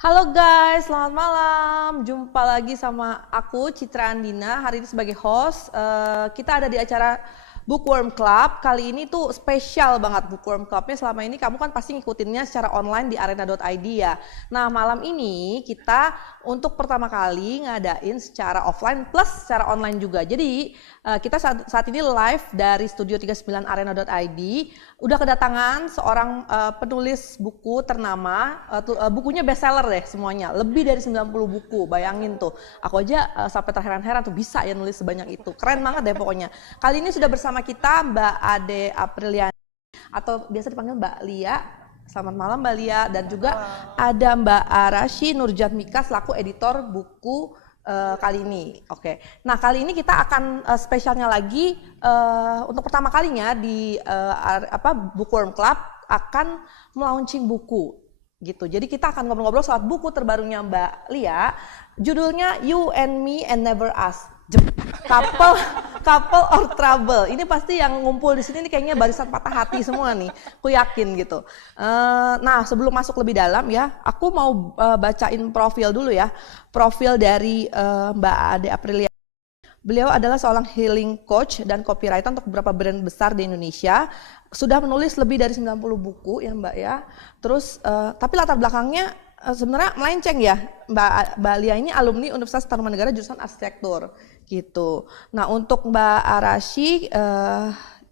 Halo guys, selamat malam. Jumpa lagi sama aku Citra Andina. Hari ini sebagai host. Kita ada di acara Bookworm Club. Kali ini tuh spesial banget Bookworm Clubnya. Selama ini kamu kan pasti ngikutinnya secara online di arena.id ya. Nah malam ini kita untuk pertama kali ngadain secara offline plus secara online juga. Jadi kita saat ini live dari Studio 39 arena.id. Udah kedatangan seorang penulis buku ternama, bukunya bestseller deh semuanya, lebih dari 90 buku, bayangin tuh. Aku aja sampai terheran-heran tuh bisa ya nulis sebanyak itu, keren banget deh pokoknya. Kali ini sudah bersama kita Mbak Ade Apriliani, atau biasa dipanggil Mbak Lia. Selamat malam Mbak Lia, dan juga ada Mbak Arashi Nurjatmika selaku editor buku kali ini. Oke. Nah, kali ini kita akan spesialnya lagi untuk pertama kalinya di Bookworm Club akan melaunching buku gitu. Jadi kita akan ngobrol-ngobrol soal buku terbarunya Mbak Lia, judulnya You and Me and Never Us. Couple or Trouble. Ini pasti yang ngumpul di sini nih kayaknya barisan patah hati semua nih. Aku yakin gitu. Nah, sebelum masuk lebih dalam ya, aku mau bacain profil dulu ya. Profil dari Mbak Ade Aprilia. Beliau adalah seorang healing coach dan copywriter untuk beberapa brand besar di Indonesia. Sudah menulis lebih dari 90 buku ya Mbak ya. Terus tapi latar belakangnya sebenarnya melenceng ya. Mbak Lia ini alumni Universitas Tarumanegara jurusan arsitektur gitu. Nah, untuk Mbak Arashi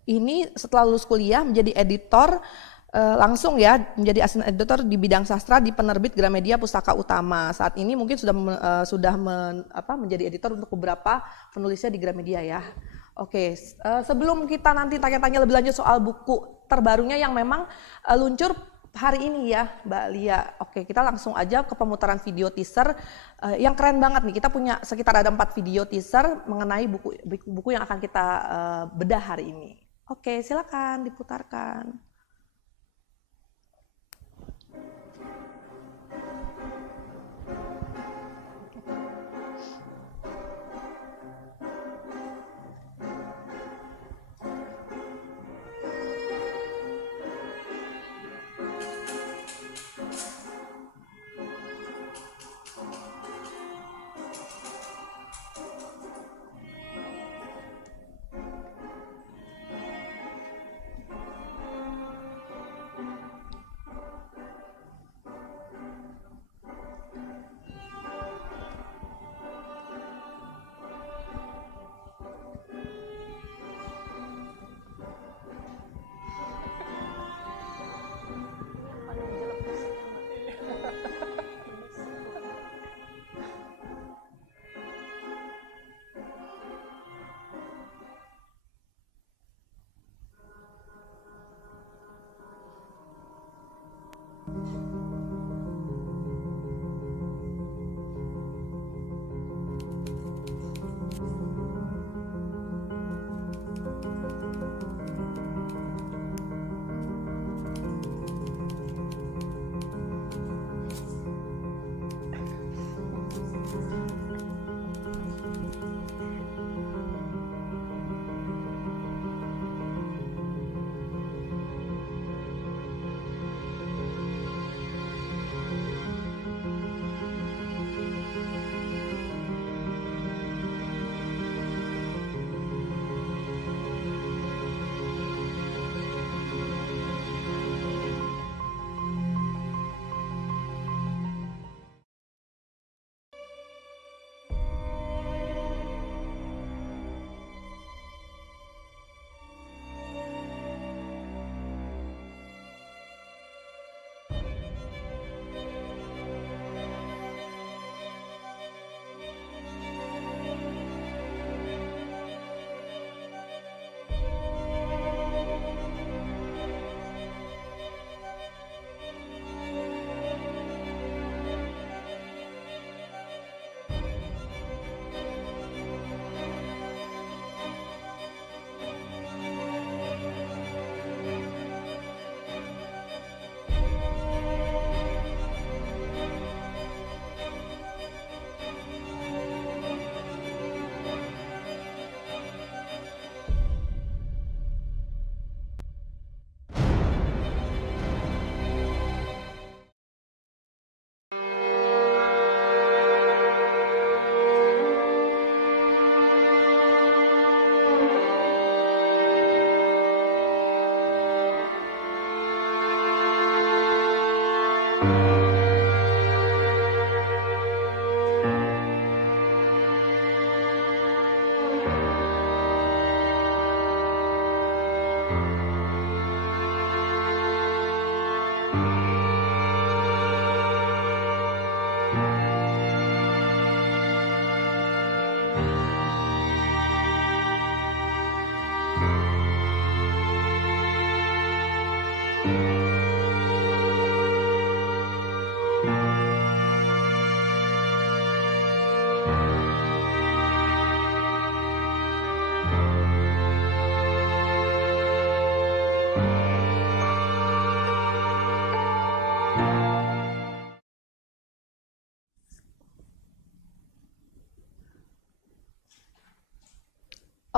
ini setelah lulus kuliah menjadi editor langsung ya, menjadi asisten editor di bidang sastra di penerbit Gramedia Pustaka Utama. Saat ini mungkin sudah menjadi editor untuk beberapa penulisnya di Gramedia ya. Oke, sebelum kita nanti tanya-tanya lebih lanjut soal buku terbarunya yang memang luncur hari ini ya Mbak Lia. Oke, kita langsung aja ke pemutaran video teaser yang keren banget nih. Kita punya sekitar ada 4 video teaser mengenai buku yang akan kita bedah hari ini. Oke, silakan diputarkan.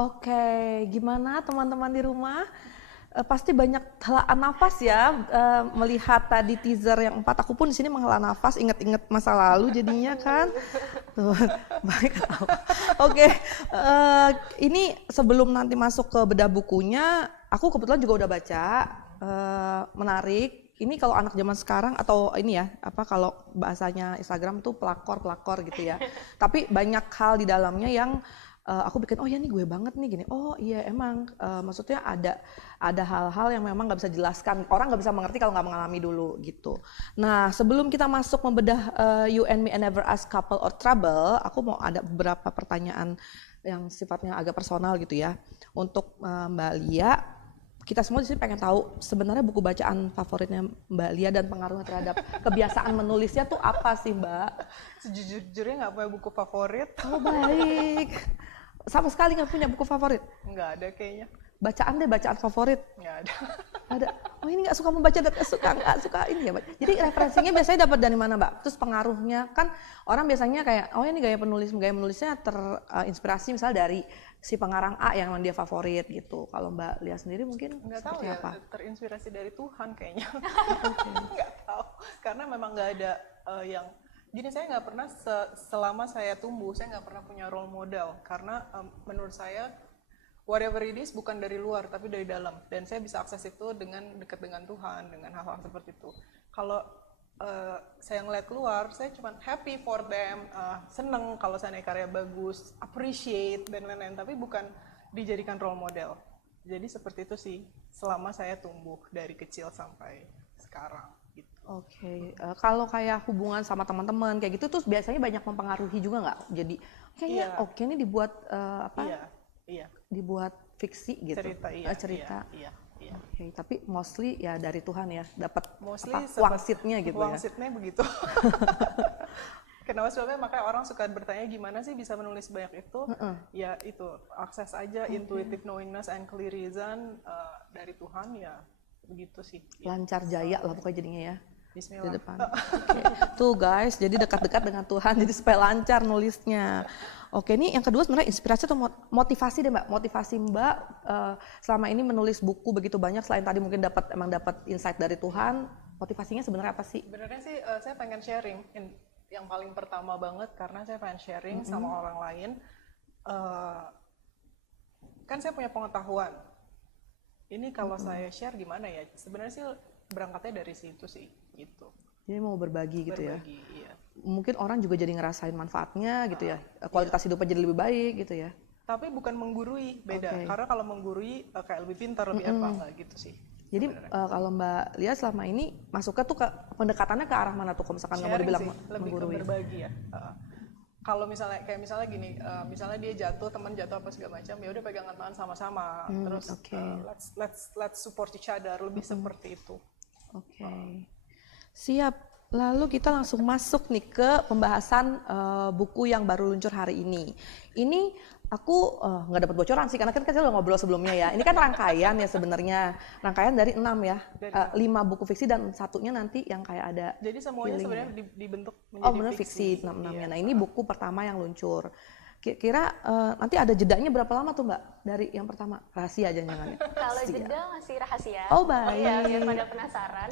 Oke, gimana teman-teman di rumah? Pasti banyak helaan nafas ya melihat tadi teaser yang 4. Aku pun di sini menghela nafas, inget-inget masa lalu jadinya kan. Tuh, baik. Oke, ini sebelum nanti masuk ke bedah bukunya, aku kebetulan juga udah baca, menarik. Ini kalau anak zaman sekarang atau ini ya, apa kalau bahasanya Instagram tuh pelakor gitu ya. Tapi banyak hal di dalamnya yang aku bikin, oh ya nih gue banget nih gini. Oh iya emang, maksudnya ada hal-hal yang memang nggak bisa jelaskan. Orang nggak bisa mengerti kalau nggak mengalami dulu gitu. Nah sebelum kita masuk membedah You and Me and Never Ask Couple or Trouble, aku mau ada beberapa pertanyaan yang sifatnya agak personal gitu ya. Untuk Mbak Lia, kita semua di sini pengen tahu sebenarnya buku bacaan favoritnya Mbak Lia dan pengaruhnya terhadap kebiasaan menulisnya tuh apa sih Mbak? Sejujurnya nggak punya buku favorit. Oh baik. Sama sekali nggak punya buku favorit? Nggak ada kayaknya. Bacaan deh, bacaan favorit. Nggak ada. Ada. Oh ini nggak suka membaca dan nggak suka ini ya Mbak. Jadi referensinya biasanya dapat dari mana Mbak? Terus pengaruhnya kan orang biasanya kayak, oh ini gaya menulisnya terinspirasi misalnya dari si pengarang A yang dia favorit gitu. Kalau Mbak Lia sendiri mungkin Nggak tahu seperti ya, apa? terinspirasi dari Tuhan kayaknya. Nggak tahu. Karena memang nggak ada yang gini, saya nggak pernah selama saya tumbuh, saya nggak pernah punya role model. Karena menurut saya whatever it is bukan dari luar tapi dari dalam, dan saya bisa akses itu dengan dekat dengan Tuhan, dengan hal-hal seperti itu. Kalau saya ngeliat keluar, saya cuma happy for them, seneng kalau saya karya bagus, appreciate dan lain-lain, tapi bukan dijadikan role model. Jadi seperti itu sih selama saya tumbuh dari kecil sampai sekarang gitu. Oke, kalau kayak hubungan sama teman-teman kayak gitu tuh biasanya banyak mempengaruhi juga nggak? Jadi kayaknya oke ini dibuat Iya. dibuat fiksi gitu. Cerita. Iya. Oke, tapi mostly ya dari Tuhan ya, dapat wangsitnya gitu ya. Wangsitnya begitu. Kenapa sebabnya makanya orang suka bertanya gimana sih bisa menulis banyak itu? Ya itu akses aja intuitive knowingness and clear reason dari Tuhan, ya begitu sih. Lancar jaya lah pokoknya jadinya ya. Bismillah. Di depan. Okay. Tuh guys, jadi dekat-dekat dengan Tuhan jadi supaya lancar nulisnya. Oke, ini yang kedua sebenarnya inspirasi atau motivasi deh Mbak. Motivasi Mbak selama ini menulis buku begitu banyak, selain tadi mungkin dapat insight dari Tuhan, motivasinya sebenarnya apa sih? Sebenarnya sih saya pengen sharing yang paling pertama banget, karena saya pengen sharing sama orang lain. Kan saya punya pengetahuan. Ini kalau saya share gimana ya? Sebenarnya sih berangkatnya dari situ sih, gitu. Jadi mau berbagi gitu ya? Iya. Mungkin orang juga jadi ngerasain manfaatnya gitu ya, kualitas hidupnya jadi lebih baik gitu ya? Tapi bukan menggurui, beda. Karena kalau menggurui kayak lebih pintar, lebih apa, nggak gitu sih. Jadi kalau Mbak Lia selama ini masuknya tuh ke pendekatannya ke arah mana tuh? Kalau misalkan nggak mau dibilang lebih menggurui. Ke berbagi ya. Kalau misalnya gini, misalnya dia jatuh, teman jatuh apa segala macam, ya udah pegangan tangan sama-sama, terus let's support each other, lebih seperti itu. Oke. Siap. Lalu kita langsung masuk nih ke pembahasan buku yang baru luncur hari ini. Ini aku nggak dapat bocoran sih, karena kan kita udah ngobrol sebelumnya ya. Ini kan rangkaian ya sebenarnya, rangkaian dari 6 ya, 5 buku fiksi dan satunya nanti yang kayak ada. Jadi semuanya sebenarnya dibentuk menjadi benar fiksi 6-6-nya. Nah ini buku pertama yang luncur. Kira-kira nanti ada jedanya berapa lama tuh Mbak dari yang pertama? Rahasia jangan-jangan. Kalau jeda masih rahasia. Oh baik. Iya, biar pada penasaran.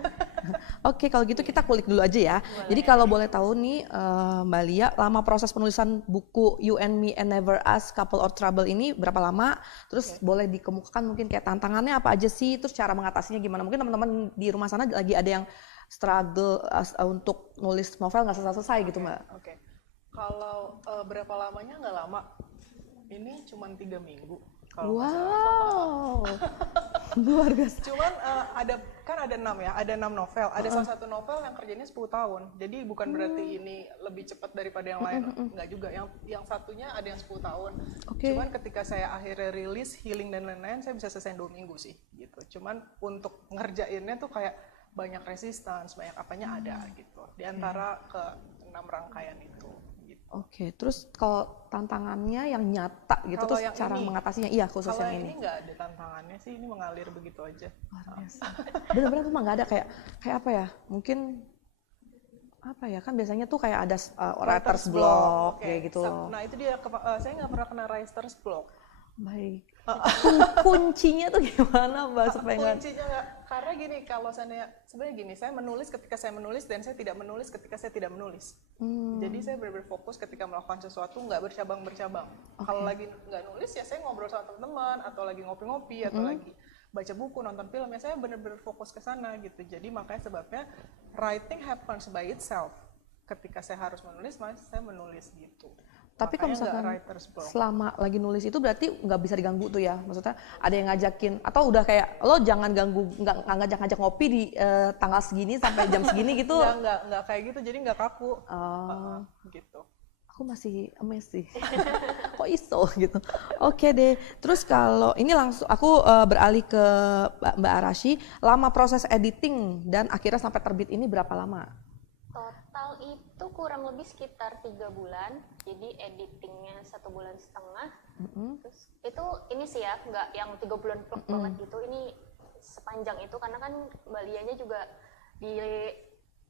Oke, kalau gitu kita kulik dulu aja ya. Boleh. Jadi kalau boleh tahu nih Mbak Lia, lama proses penulisan buku You and Me and Never Ask Couple or Trouble ini berapa lama? Terus boleh dikemukakan mungkin kayak tantangannya apa aja sih? Terus cara mengatasinya gimana? Mungkin teman-teman di rumah sana lagi ada yang struggle untuk nulis novel nggak selesai gitu Mbak. Oke. Kalau berapa lamanya nggak lama, ini cuma 3 minggu. Wow, luar biasa. Cuman ada 6 ya, ada 6 novel. Ada salah satu novel yang kerjanya 10 tahun. Jadi bukan berarti ini lebih cepat daripada yang lain. Enggak juga. Yang satunya ada yang 10 tahun. Cuman ketika saya akhirnya rilis Healing dan lain-lain, saya bisa selesai 2 minggu sih. Gitu. Cuman untuk ngerjainnya tuh kayak banyak resistance, banyak apanya ada gitu. Di antara ke 6 rangkaian itu. Oke, terus kalau tantangannya yang nyata gitu, terus cara mengatasinya, iya khusus yang ini. Kalau ini nggak ada tantangannya sih, ini mengalir begitu aja. Luar biasa. Bener-bener tuh nggak ada kayak apa ya? Mungkin apa ya, kan biasanya tuh kayak ada writer's block kayak gitu. Nah itu dia, saya nggak pernah kena writer's block. Baik. Kuncinya tuh gimana Mbak supaya nggak? Kuncinya nggak, karena gini, kalau sebenarnya gini, saya menulis ketika saya menulis dan saya tidak menulis ketika saya tidak menulis. Jadi saya benar-benar fokus ketika melakukan sesuatu, nggak bercabang-bercabang. Kalau lagi nggak nulis ya saya ngobrol sama teman-teman, atau lagi ngopi-ngopi, atau lagi baca buku, nonton film, ya saya benar-benar fokus ke sana gitu. Jadi makanya sebabnya writing happens by itself. Ketika saya harus menulis, saya menulis gitu. Tapi kalau Makanya misalkan nggak writer's block. selama lagi nulis itu berarti nggak bisa diganggu tuh ya? Maksudnya ada yang ngajakin atau udah kayak lo jangan ganggu, nggak ngajak-ngajak ngopi di tanggal segini sampai jam segini gitu? Nggak kayak gitu, jadi nggak kaku. Gitu. Aku masih amazed sih. Kok iso gitu. Oke deh. Terus kalau ini langsung aku beralih ke Mbak Arashi, lama proses editing dan akhirnya sampai terbit ini berapa lama? Total itu kurang lebih sekitar 3 bulan. Jadi editingnya 1,5 bulan. Terus itu ini sih ya, nggak yang 3 bulan plek banget gitu. Ini sepanjang itu karena kan Mbak Lianya juga di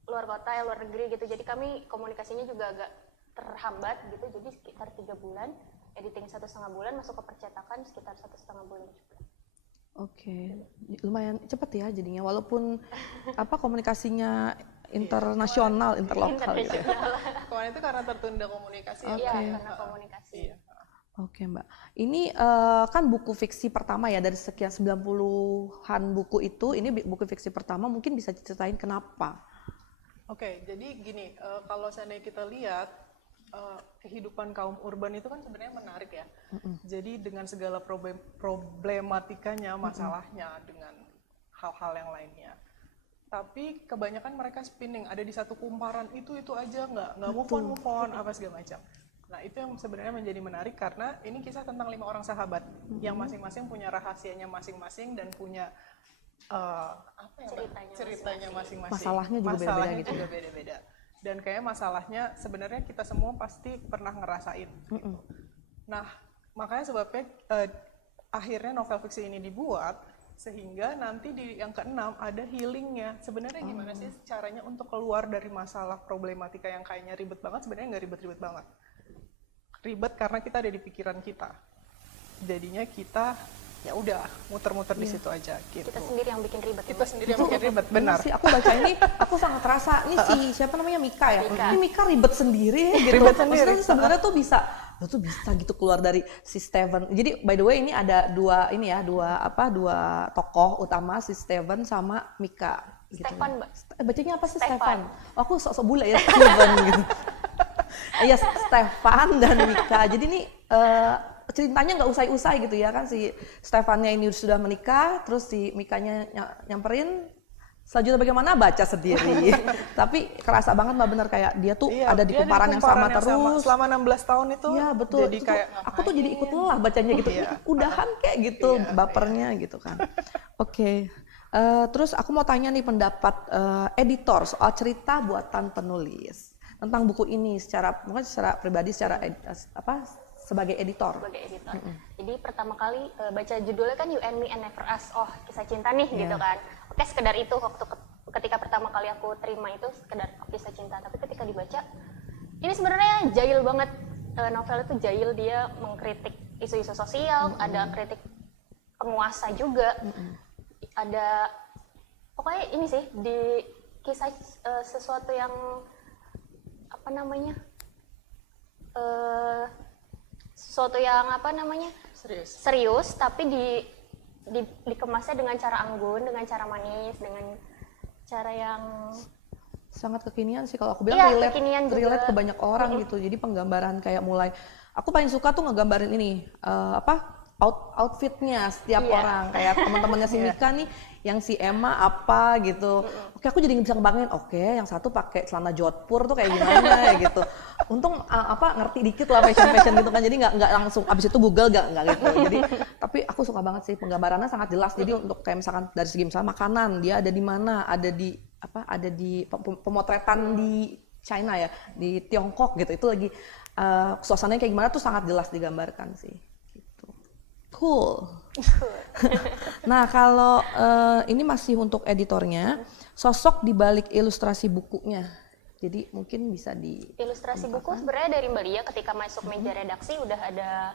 luar kota ya, luar negeri gitu. Jadi kami komunikasinya juga agak terhambat gitu. Jadi sekitar 3 bulan, editing 1,5 bulan, masuk ke percetakan sekitar 1,5 bulan juga. Oke, lumayan cepet ya jadinya walaupun komunikasinya internasional, interlokal gitu. Kemarin itu karena tertunda komunikasi. Iya, karena komunikasi. Iya. Oke Mbak, ini kan buku fiksi pertama ya dari sekian 90-an buku itu, ini buku fiksi pertama, mungkin bisa diceritain kenapa? Oke, jadi gini, kalau seandainya kita lihat kehidupan kaum urban itu kan sebenarnya menarik ya. Jadi dengan segala problematikanya, masalahnya, dengan hal-hal yang lainnya. Tapi kebanyakan mereka spinning, ada di satu kumparan itu aja, nggak move on, apa segala macam. Nah itu yang sebenarnya menjadi menarik karena ini kisah tentang 5 orang sahabat yang masing-masing punya rahasianya masing-masing dan punya ceritanya masing-masing. Masalahnya juga beda-beda. Dan kayak masalahnya sebenarnya kita semua pasti pernah ngerasain. Gitu. Nah makanya sebabnya akhirnya novel fiksi ini dibuat sehingga nanti di yang ke-6 ada healingnya. Sebenarnya gimana sih caranya untuk keluar dari masalah problematika yang kayaknya ribet banget, sebenarnya nggak ribet-ribet banget. Ribet karena kita ada di pikiran kita. Jadinya kita ya udah muter-muter di situ aja gitu. Kita sendiri yang bikin ribet. Kita sendiri yang bikin ribet, benar. Sih, aku baca ini, aku sangat terasa ini siapa namanya Mika ya. Mika. Ini Mika ribet sendiri gitu. Ribet sendiri. Maksudnya sebenarnya tuh bisa gitu keluar dari si Steven. Jadi by the way ini ada dua tokoh utama, si Steven sama Mika gitu. Stefan, Mbak. Bacanya apa sih Stefan. Stefan? Oh, aku sok-sok bule ya Steven gitu. Iya, Stefan dan Mika. Jadi ini ceritanya nggak usai-usai gitu ya kan, si Stefannya ini sudah menikah, terus si Mikanya nyamperin, selanjutnya bagaimana baca sendiri. Tapi kerasa banget Mbak, bener kayak dia tuh ada di kumparan yang sama terus. Selama 16 tahun itu. Iya betul. Jadi kayak aku tuh jadi ikut lelah bacanya gitu. Udahan kayak gitu, bapernya gitu kan. Oke. Terus aku mau tanya nih pendapat editor soal cerita buatan penulis tentang buku ini mungkin secara pribadi, sebagai editor. Jadi pertama kali baca judulnya kan You and Me and Never Us. Oh, kisah cinta nih gitu kan. Oke, sekedar itu ketika pertama kali aku terima itu sekedar kisah cinta. Tapi ketika dibaca, ini sebenarnya jahil banget. Novel itu jahil, dia mengkritik isu-isu sosial, ada kritik penguasa juga. Ada pokoknya ini sih di kisah sesuatu yang serius tapi dikemasnya dengan cara anggun, dengan cara manis, dengan cara yang sangat kekinian sih kalau aku bilang, relate ke banyak orang gitu. Jadi penggambaran kayak mulai aku paling suka tuh ngegambarin ini outfitnya setiap orang, kayak teman-temannya si Mika nih, yang si Emma apa gitu. Oke, aku jadi bisa ngebayangin, yang satu pakai celana jodhpur tuh kayak gimana ya gitu. Untung ngerti dikit lah fashion gitu kan, jadi nggak langsung abis itu Google nggak gitu. Jadi tapi aku suka banget sih, penggambarannya sangat jelas. Jadi untuk kayak misalkan dari segi misalnya makanan, dia ada di mana, ada di pemotretan di China ya, di Tiongkok gitu. Itu lagi suasananya kayak gimana tuh sangat jelas digambarkan sih. Cool. Nah, kalau ini masih untuk editornya, sosok di balik ilustrasi bukunya. Jadi mungkin bisa di ilustrasi buku sebenarnya dari Mbak Lia ketika masuk meja redaksi udah ada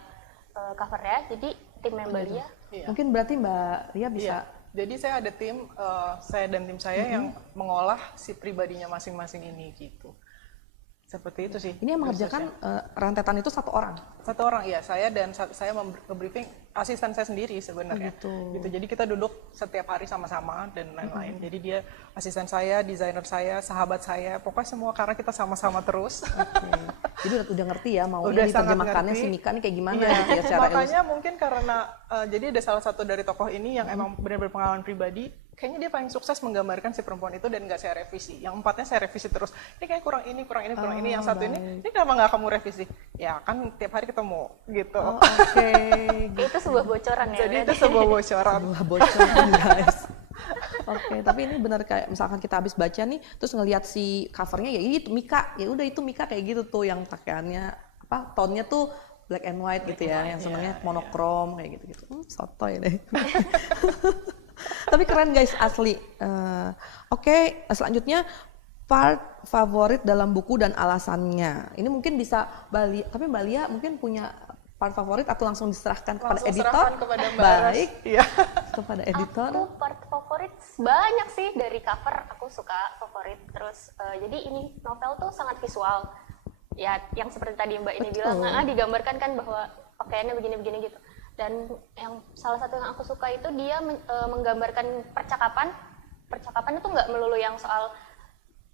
covernya. Jadi timnya Mbak Lia. Iya. Mungkin berarti Mbak Ria bisa. Iya. Jadi saya ada tim, saya dan tim saya yang mengolah si pribadinya masing-masing ini gitu. Seperti itu sih. Ini yang mengerjakan rentetan itu satu orang. Satu orang, iya. Saya dan saya briefing asisten saya sendiri sebenarnya. Gitu. Jadi kita duduk setiap hari sama-sama dan lain-lain. Jadi dia asisten saya, desainer saya, sahabat saya, pokoknya semua karena kita sama-sama terus. Jadi udah ngerti ya maunya Udah sangat diterjemahkannya ngerti. si Mika nih kayak gimana Iya. gitu ya secara Makanya mungkin karena jadi ada salah satu dari tokoh ini yang emang benar-benar pengalaman pribadi, kayaknya dia paling sukses menggambarkan si perempuan itu dan nggak saya revisi. Yang empatnya saya revisi terus. Ini kayak kurang ini, kurang ini, kurang ini. Yang satu ini kenapa nggak kamu revisi? Ya kan tiap hari ketemu gitu. Oh, oke. Itu sebuah bocoran ya. Jadi itu sebuah bocoran. Sebuah bocoran guys. Oke, tapi ini benar kayak misalkan kita habis baca nih, terus ngelihat si covernya ya itu Mika, ya udah itu Mika kayak gitu tuh yang pakaiannya apa, tone-nya tuh black and white gitu ya, yang senengnya monokrom kayak gitu-gitu. Sotoy deh. Tapi keren guys asli. Oke, selanjutnya part favorit dalam buku dan alasannya. Ini mungkin bisa tapi Mbak Lia mungkin punya part favorit atau langsung diserahkan kepada editor? Serahkan kepada Mbak Aras. Baik. Iya. Kepada editor. Aku part favorit banyak sih, dari cover aku suka favorit. Terus jadi ini novel tuh sangat visual. Ya yang seperti tadi Mbak ini bilang, digambarkan kan bahwa pakaiannya begini-begini gitu. Dan yang salah satu yang aku suka itu dia menggambarkan percakapan. Percakapan itu nggak melulu yang soal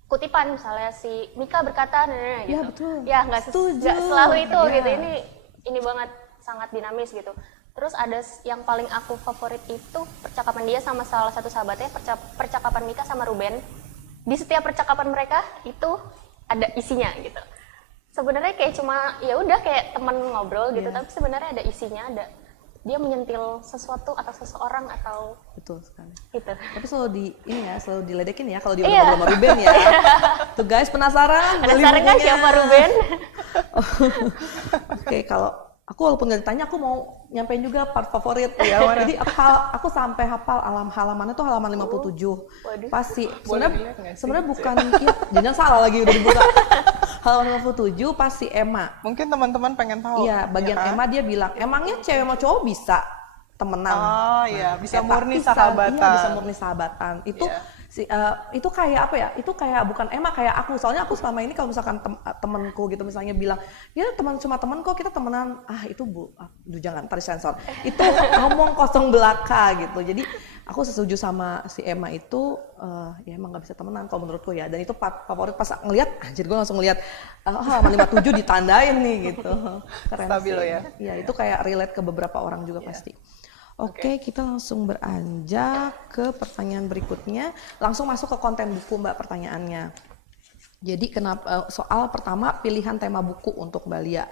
kutipan, misalnya si Mika berkata, gitu. Ya betul. Ya nggak selalu itu gitu. Ini banget sangat dinamis gitu. Terus ada yang paling aku favorit itu percakapan dia sama salah satu sahabatnya, percakapan Mika sama Ruben. Di setiap percakapan mereka itu ada isinya gitu. Sebenarnya kayak cuma ya udah kayak teman ngobrol gitu, tapi sebenarnya ada isinya, ada dia menyentil sesuatu atau seseorang atau Betul sekali. gitu. Tapi selalu diledekin ya kalau dia udah ngobrol sama Ruben ya. Tuh guys penasaran? beli Penasaran kan bukunya? siapa Ruben? Oke, kalau aku walaupun nggak ditanya aku mau nyampein juga part favorit ya. Jadi aku sampai hafal halamannya tuh halaman 57. Pasti sebenarnya bukan jangan salah lagi udah dibuka. Halaman 57 pasti Emma. Mungkin teman-teman pengen tahu. Iya, bagian Emma dia bilang, emangnya cewek sama cowok bisa temenan? Oh iya, bisa Kayak murni pisah. sahabatan. Iya, bisa murni sahabatan. Itu itu kayak apa ya? Itu kayak bukan Emma, kayak aku. Soalnya aku selama ini kalau misalkan temenku gitu misalnya bilang, ya cuma temen kok kita temenan. Itu jangan, tadi sensor. Itu ngomong kosong belaka gitu. Jadi aku setuju sama si Emma itu, ya emang nggak bisa temenan kalau menurutku ya. Dan itu part favorit pas ngeliat, anjir gue langsung ngeliat halaman 57 ditandain nih gitu. Keren Stabil sih. ya. Iya, itu kayak relate ke beberapa orang juga pasti. Oke, kita langsung beranjak ke pertanyaan berikutnya. Langsung masuk ke konten buku Mbak pertanyaannya. Jadi kenapa soal pertama pilihan tema buku untuk Mbak Lia.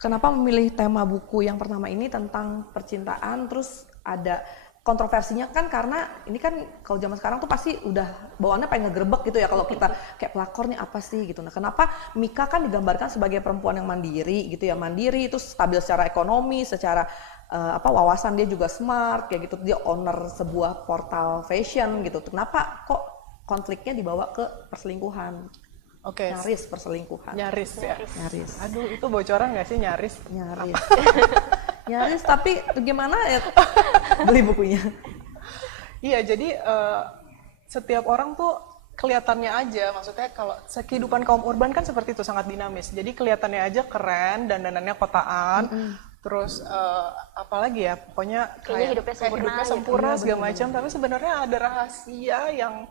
Kenapa memilih tema buku yang pertama ini tentang percintaan, terus ada kontroversinya kan karena ini kan kalau zaman sekarang tuh pasti udah bawaannya pengen ngegerebek gitu ya kalau kita kayak pelakornya apa sih gitu. Nah, kenapa Mika kan digambarkan sebagai perempuan yang mandiri gitu ya, mandiri itu stabil secara ekonomi, secara wawasan dia juga smart kayak gitu, dia owner sebuah portal fashion gitu. Kenapa kok konfliknya dibawa ke perselingkuhan? Oke. Nyaris perselingkuhan. Nyaris ya. Nyaris. Aduh, itu bocoran nggak sih nyaris? Nyaris. Nyaris, tapi gimana ya beli bukunya? Iya, jadi setiap orang tuh kelihatannya aja, maksudnya kalau kehidupan kaum urban kan seperti itu, sangat dinamis. Jadi kelihatannya aja keren, dandanannya kotaan, terus apalagi ya, pokoknya kayak hidupnya sempurna gitu. segala macam, tapi sebenarnya ada rahasia yang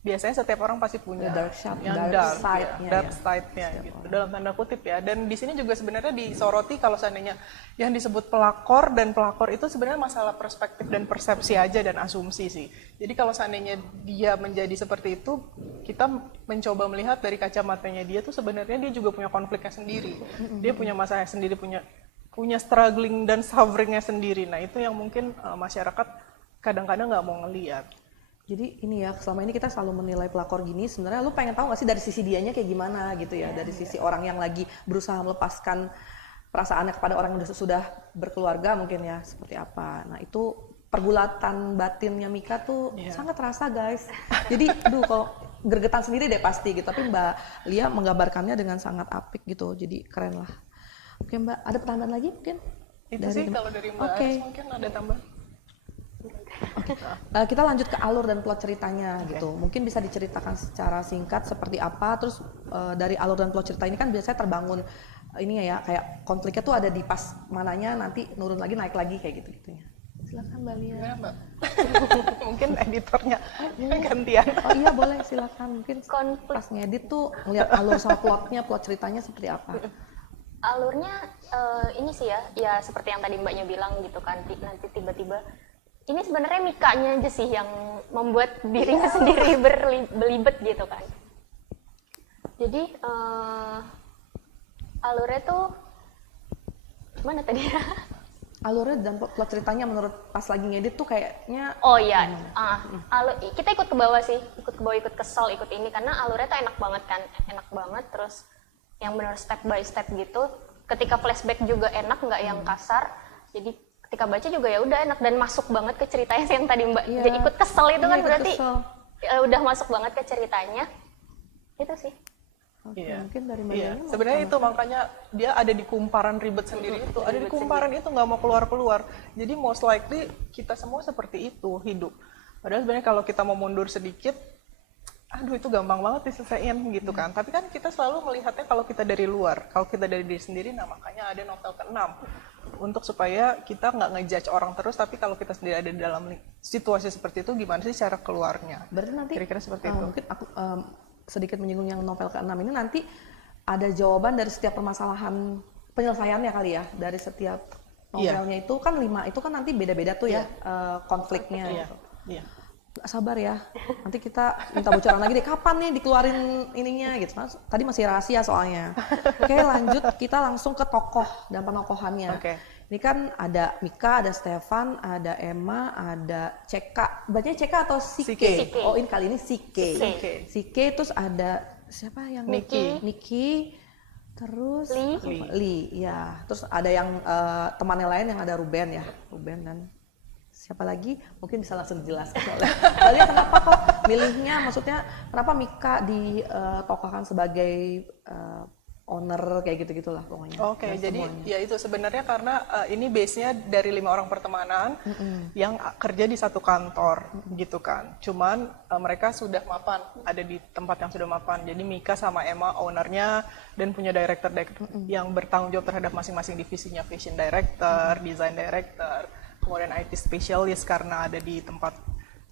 biasanya setiap orang pasti punya, dark side, yang dark dark side-nya side-nya gitu, dalam tanda kutip ya. Dan di sini juga sebenarnya disoroti kalau seandainya yang disebut pelakor, dan pelakor itu sebenarnya masalah perspektif dan persepsi aja dan asumsi sih. Jadi kalau seandainya dia menjadi seperti itu, kita mencoba melihat dari kacamatanya dia tuh sebenarnya dia juga punya konfliknya sendiri, dia punya masalah sendiri, punya struggling dan sufferingnya sendiri. Nah itu yang mungkin masyarakat kadang-kadang nggak mau ngelihat. Jadi ini ya, selama ini kita selalu menilai pelakor gini, sebenarnya lu pengen tahu nggak sih dari sisi dianya kayak gimana gitu ya, dari sisi orang yang lagi berusaha melepaskan perasaannya kepada orang yang sudah berkeluarga mungkin ya, seperti apa. Nah itu pergulatan batinnya Mika tuh sangat terasa guys. Jadi kalau gregetan sendiri deh pasti gitu, tapi Mbak Lia menggambarkannya dengan sangat apik gitu, jadi keren lah. Oke Mbak, ada pertanyaan lagi mungkin? Itu Dari sih gimana? kalau dari Mbak Oke. Aris mungkin ada tambah. Kita lanjut ke alur dan plot ceritanya gitu. Mungkin bisa diceritakan secara singkat seperti apa. Terus dari alur dan plot cerita ini kan biasanya terbangun ini ya kayak konfliknya tuh ada di pas mananya nanti nurun lagi naik lagi kayak gitu-gitunya. Silakan Mbak Lia. Gimana Mbak? Mungkin editornya gantian. Oh iya boleh silakan. Mungkin Konflik. pas ngedit tuh ngeliat alur sama plotnya, plot ceritanya seperti apa. Alurnya ini sih ya seperti yang tadi Mbaknya bilang gitu kan, nanti tiba-tiba ini sebenarnya Mikanya aja sih yang membuat dirinya sendiri belibet gitu kan. Jadi alurnya tuh gimana tadi? Alurnya dan plot ceritanya menurut pas lagi ngedit tuh kayaknya Oh iya, kita ikut ke bawah sih, ikut ke bawah, ikut kesel, ikut ini karena alurnya tuh enak banget kan, enak banget. Terus yang benar step by step gitu. Ketika flashback juga enak, nggak yang kasar. Jadi ketika baca juga ya udah enak dan masuk banget ke ceritanya sih yang tadi Mbak. Iya. Jadi ikut kesel itu Iya, kan ikut berarti kesel. udah masuk banget ke ceritanya. Itu sih. Oke, Iya. mungkin dari Mbak Iya, Yeni mau sebenarnya itu tambahkan? makanya dia ada di kumparan ribet sendiri itu, ada di kumparan itu nggak mau keluar. Jadi most likely kita semua seperti itu hidup. Padahal sebenarnya kalau kita mau mundur sedikit, aduh itu gampang banget diselesaikan gitu kan. Tapi kan kita selalu melihatnya kalau kita dari luar, kalau kita dari diri sendiri, nah makanya ada novel ke-6 untuk supaya kita nggak ngejudge orang terus, tapi kalau kita sendiri ada di dalam situasi seperti itu, gimana sih cara keluarnya? Berarti nanti Kira-kira seperti itu. mungkin aku sedikit menyinggung yang novel ke-6 ini nanti ada jawaban dari setiap permasalahan penyelesaiannya kali ya dari setiap novelnya itu kan 5 itu kan nanti beda-beda tuh ya konfliknya. Iya, Gitu. iya. Gak sabar ya, nanti kita minta bocoran lagi deh kapan nih dikeluarin ininya gitu. Tadi masih rahasia soalnya. Oke lanjut kita langsung ke tokoh dan penokohannya. Oke. Ini kan ada Mika, ada Stefan, ada Emma, ada Ceka. Bacanya Ceka atau Sike? Sike. Oh ini kali ini Sike. Sike. Sike terus ada siapa yang Niki. Niki. Terus Lee. Lee, ya. Terus ada yang temannya lain yang ada Ruben ya, Ruben dan siapa lagi? Mungkin bisa langsung dijelaskan soalnya. Kalian kenapa kok milihnya? Maksudnya kenapa Mika ditokohkan sebagai owner kayak gitu-gitulah pokoknya. Oke, Dan jadi semuanya. ya itu sebenarnya karena ini base-nya dari 5 orang pertemanan yang kerja di satu kantor gitu kan. Cuman mereka sudah mapan, ada di tempat yang sudah mapan. Jadi Mika sama Emma ownernya dan punya director yang bertanggung jawab terhadap masing-masing divisinya, fashion director, design director, kemudian IT specialist karena ada di tempat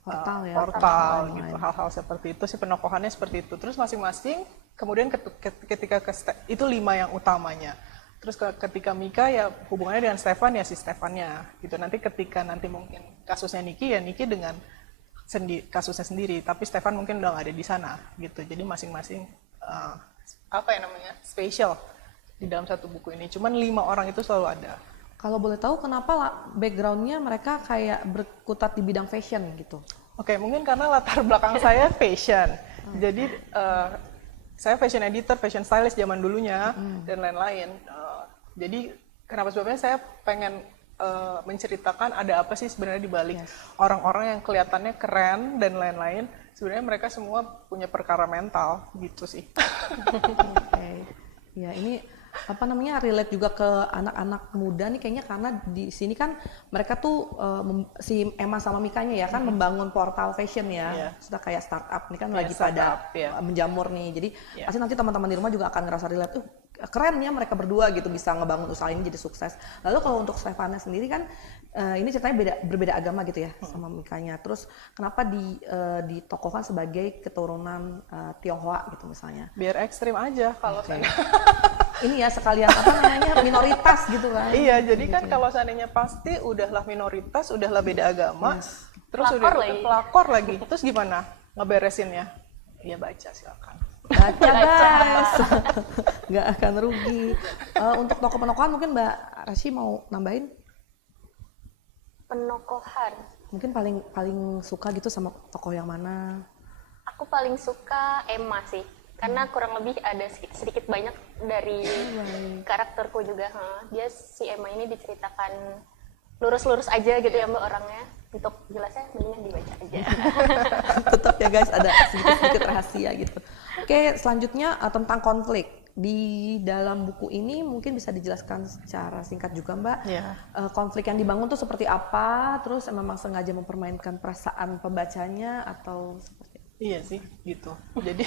Portal ya, portal online. gitu, hal-hal seperti itu sih penokohannya seperti itu. Terus masing-masing kemudian ketika itu 5 yang utamanya. Terus ketika Mika ya hubungannya dengan Stefan ya si Stefannya gitu. Nanti ketika mungkin kasusnya Niki ya Niki dengan kasusnya sendiri. Tapi Stefan mungkin udah nggak ada di sana gitu. Jadi masing-masing spesial di dalam satu buku ini. Cuman 5 orang itu selalu ada. Kalau boleh tahu kenapa background-nya mereka kayak berkutat di bidang fashion gitu? Oke, mungkin karena latar belakang saya fashion. Jadi saya fashion editor, fashion stylist zaman dulunya dan lain-lain. Jadi kenapa sebabnya saya pengen menceritakan ada apa sih sebenarnya di balik orang-orang yang kelihatannya keren dan lain-lain. Sebenarnya mereka semua punya perkara mental gitu sih. Oke. Ya ini relate juga ke anak-anak muda nih kayaknya karena di sini kan mereka tuh si Emma sama Mikanya ya kan membangun portal fashion ya. Sudah kayak startup nih kan lagi pada menjamur nih. Jadi pasti nanti teman-teman di rumah juga akan ngerasa relate keren ya mereka berdua gitu bisa ngebangun usaha ini jadi sukses. Lalu kalau untuk Stefana sendiri kan ini ceritanya berbeda agama gitu ya sama Mikanya. Terus kenapa ditokohkan sebagai keturunan Tionghoa gitu misalnya? Biar ekstrim aja kalau saya. Ini ya sekalian minoritas gitu kan. Iya, jadi kan kalau seandainya pasti udahlah minoritas, udahlah beda agama, terus pelakor lagi. Terus gimana ngeberesinnya? Ya baca silakan. Baca guys. Nggak akan rugi. Untuk tokoh penokohan mungkin Mbak Rashi mau nambahin? Penokohan. Mungkin paling suka gitu sama tokoh yang mana? Aku paling suka Emma sih. Karena kurang lebih ada sedikit banyak dari karakterku juga. Dia si Emma ini diceritakan lurus-lurus aja gitu ya Mbak orangnya. Untuk jelasnya mendingan dibaca aja. Tetap ya guys ada sedikit rahasia gitu. Oke selanjutnya tentang konflik. di dalam buku ini mungkin bisa dijelaskan secara singkat juga Mbak, Iya. konflik yang dibangun tuh seperti apa, terus memang sengaja mempermainkan perasaan pembacanya atau seperti Iya sih, gitu. Jadi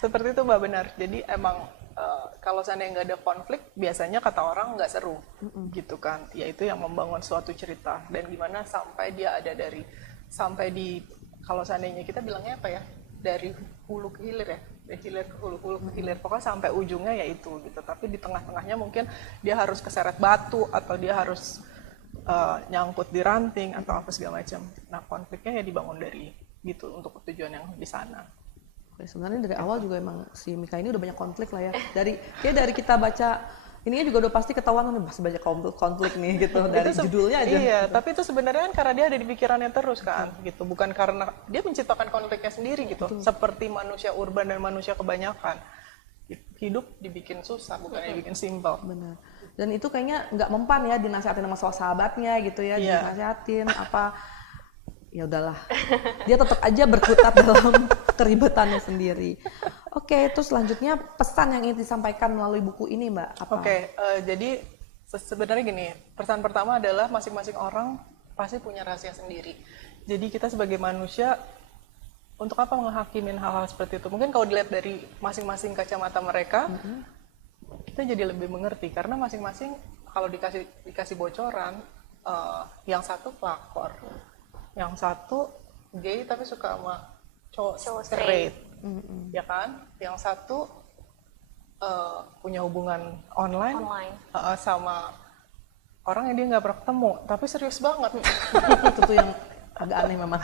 seperti itu Mbak, benar. Jadi emang kalau seandainya nggak ada konflik, biasanya kata orang nggak seru, gitu kan. Yaitu yang membangun suatu cerita dan gimana sampai dia ada sampai di, kalau seandainya kita bilangnya apa ya, dari hulu ke hilir ya, dari hilir ke hulu, hulu ke hilir, pokoknya sampai ujungnya ya itu gitu. Tapi di tengah-tengahnya mungkin dia harus keseret batu atau dia harus nyangkut di ranting atau apa segala macam. Nah konfliknya ya dibangun dari gitu untuk tujuan yang di sana. Oke, sebenarnya dari awal juga emang si Mika ini udah banyak konflik lah ya. Dari kita baca ininya juga udah pasti ketahuan nih pasti banyak konflik nih gitu dari judulnya aja. Iya, tapi itu sebenarnya kan karena dia ada di pikirannya terus kan, gitu. Bukan karena dia menciptakan konfliknya sendiri gitu. Seperti manusia urban dan manusia kebanyakan. Hidup dibikin susah, bukan dibikin simpel. Benar. Dan itu kayaknya nggak mempan ya dinasihatin sama sahabatnya gitu ya, dinasihatin apa ya udahlah. Dia tetap aja berkutat dalam keribetannya sendiri. Oke, terus selanjutnya pesan yang ingin disampaikan melalui buku ini Mbak apa? Oke, jadi sebenarnya gini, pesan pertama adalah masing-masing orang pasti punya rahasia sendiri. Jadi kita sebagai manusia untuk apa menghakimin hal-hal seperti itu? Mungkin kalau dilihat dari masing-masing kacamata mereka, kita jadi lebih mengerti karena masing-masing kalau dikasih bocoran, yang satu pelakor, yang satu gay tapi suka sama cowok straight, ya kan? Yang satu punya hubungan online. Sama orang yang dia nggak pernah ketemu, tapi serius banget. Itu tuh yang agak aneh memang.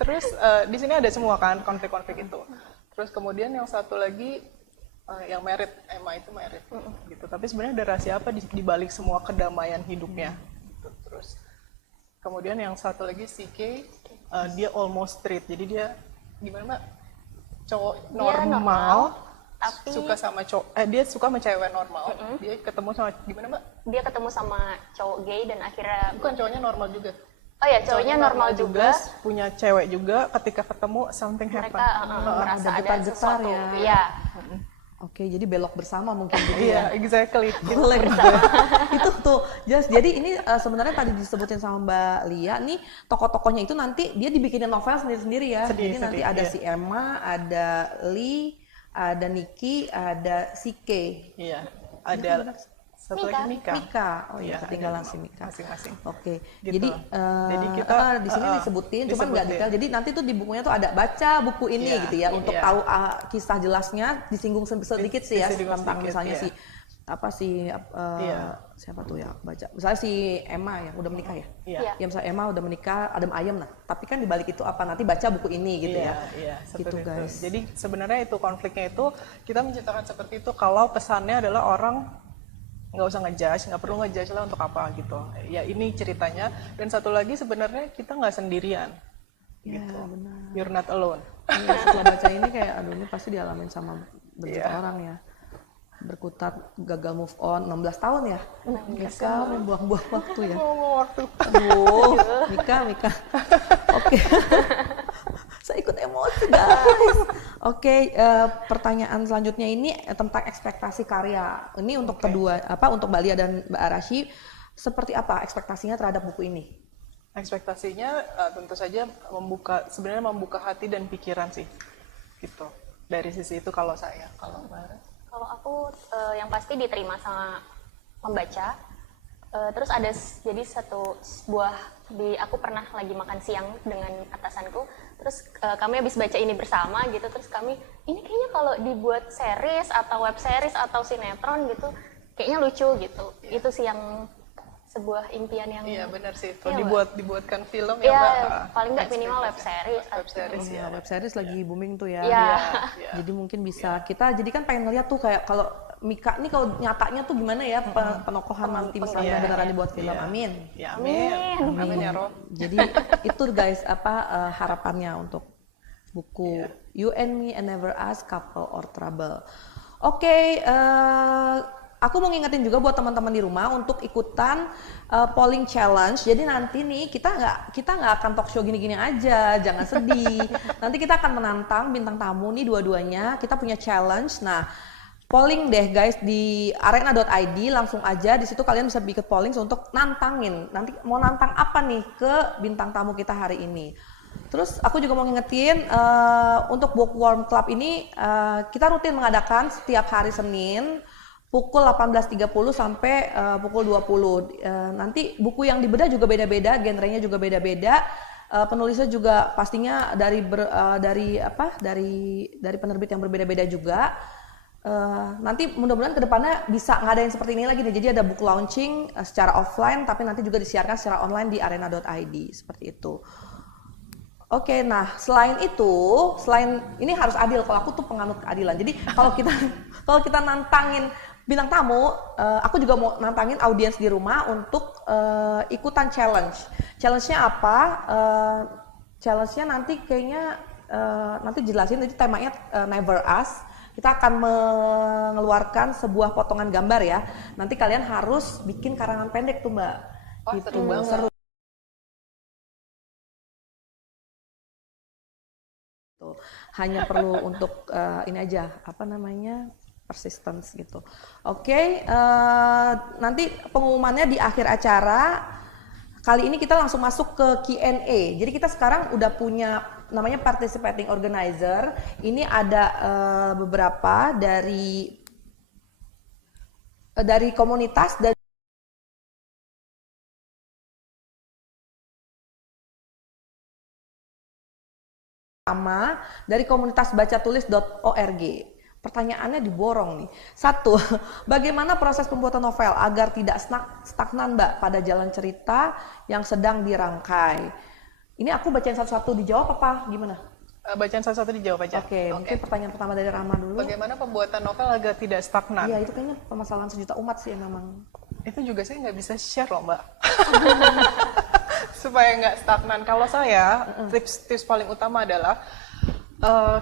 Terus di sini ada semua kan konflik-konflik itu. Terus kemudian yang satu lagi yang married, Emma itu married, gitu. Tapi sebenarnya ada rahasia apa di balik semua kedamaian hidupnya? Gitu. Terus kemudian yang satu lagi si Kay, dia almost straight, jadi dia gimana Mbak? Cowok normal, tapi suka sama dia suka sama cewek normal. Dia ketemu sama gimana Mbak? Dia ketemu sama cowok gay dan akhirnya Bukan, cowoknya normal juga. Oh ya, cowoknya normal juga. Punya cewek juga, ketika ketemu something happen. Mereka merasa ada ada getar-getar sesuatu. ya. Iya. Oke, jadi belok bersama mungkin gitu Iya, ya. exactly. Boleh. Itu tuh, jadi ini sebenarnya tadi disebutin sama Mbak Lia nih, tokoh-tokohnya itu nanti dia dibikinin novel sendiri-sendiri ya. Jadi nanti ada si Emma, ada Lee, ada Nikki, ada si Kay. Iya, ada satu lagi Mika. Oh iya, ketinggalan si Mika. Masing-masing. Oke. Gitu. Jadi kita di sini disebutin, cuma nggak detail. Jadi nanti tuh di bukunya tuh ada baca buku ini gitu ya, untuk tahu kisah jelasnya, disinggung sedikit sih ya tentang misalnya si siapa tuh ya baca. Misalnya si Emma yang udah menikah ya. Iya. Ya misalnya Emma udah menikah, adem ayem nah. Tapi kan di balik itu apa nanti baca buku ini gitu ya. Iya, Gitu seperti guys. itu. Jadi sebenarnya itu konfliknya itu kita menciptakan seperti itu kalau pesannya adalah orang nggak usah ngejudge, nggak perlu ngejudge lah untuk apa gitu. Ya ini ceritanya. Dan satu lagi sebenarnya kita nggak sendirian. Iya, Gitu. benar. You're not alone. Iya, setelah baca ini kayak aduh ini pasti dialamin sama banyak orang ya. Berkutat gagal move on 16 tahun ya. Mika membuang-buang waktu ya. Waktu. Aduh, Mika. Oke. Saya ikut emosi guys. Oke, pertanyaan selanjutnya ini tentang ekspektasi karya. Ini untuk untuk Mbak Lia dan Mbak Arashi, seperti apa ekspektasinya terhadap buku ini? Ekspektasinya tentu saja sebenarnya membuka hati dan pikiran sih, gitu. Dari sisi itu kalau saya, kalau Mbak. Kalau aku yang pasti diterima sama pembaca. Terus ada jadi sebuah aku pernah lagi makan siang dengan atasanku. Terus kami habis baca ini bersama gitu. Terus kami ini kayaknya kalau dibuat series atau web series atau sinetron gitu, kayaknya lucu gitu. Itu sih yang sebuah impian yang Iya benar sih itu Iya, dibuatkan film Iya, ya Mbak. paling nggak minimal web series. Web series ya. Web series lagi booming tuh ya. Iya. Jadi mungkin bisa kita jadi kan pengen ngeliat tuh kayak kalau Mika nih kalau nyatanya tuh gimana ya penokohan nanti misalnya beneran dibuat film. Amin. Ya amin. Amin ya Rob. Jadi itu guys harapannya untuk buku You and Me and Never Ask Couple or Trouble. Oke, aku mau ngingetin juga buat teman-teman di rumah untuk ikutan polling challenge. Jadi nanti nih kita nggak akan talk show gini-gini aja, jangan sedih. Nanti kita akan menantang bintang tamu nih dua-duanya. Kita punya challenge. Nah, polling deh guys di arena.id, langsung aja di situ kalian bisa bikin polling untuk nantangin. Nanti mau nantang apa nih ke bintang tamu kita hari ini. Terus aku juga mau ngingetin untuk Bookworm Club ini kita rutin mengadakan setiap hari Senin pukul 18.30 sampai pukul 20. Nanti buku yang dibedah juga beda-beda, genrenya juga beda-beda. Penulisnya juga pastinya dari penerbit yang berbeda-beda juga. Nanti mudah-mudahan kedepannya bisa ngadain seperti ini lagi nih. Jadi ada book launching secara offline, tapi nanti juga disiarkan secara online di arena.id seperti itu. Oke, nah selain ini harus adil. Kalau aku tuh penganut keadilan. Jadi kalau kita nantangin bintang tamu, aku juga mau nantangin audiens di rumah untuk ikutan challenge. Challenge-nya apa? Challenge-nya nanti kayaknya nanti jelasin. Jadi temanya Never Us. Kita akan mengeluarkan sebuah potongan gambar ya. Nanti kalian harus bikin karangan pendek tuh Mbak. Oh, gitu. seru banget. Seru. Hanya perlu untuk ini aja, apa namanya, persistence gitu. Oke, nanti pengumumannya di akhir acara. Kali ini kita langsung masuk ke Q&A. Jadi kita sekarang udah punya namanya participating organizer. Ini ada beberapa dari komunitas dan dari komunitas bacatulis.org. Pertanyaannya diborong nih. 1, bagaimana proses pembuatan novel agar tidak stagnan Mbak pada jalan cerita yang sedang dirangkai? Ini aku bacain satu-satu, dijawab apa gimana? Bacaan satu-satu dijawab aja. Oke, mungkin pertanyaan pertama dari Rama dulu. Bagaimana pembuatan novel agar tidak stagnan? Iya, itu kayaknya permasalahan sejuta umat sih memang. Itu juga saya nggak bisa share loh Mbak. Supaya nggak stagnan. Kalau saya, tips paling utama adalah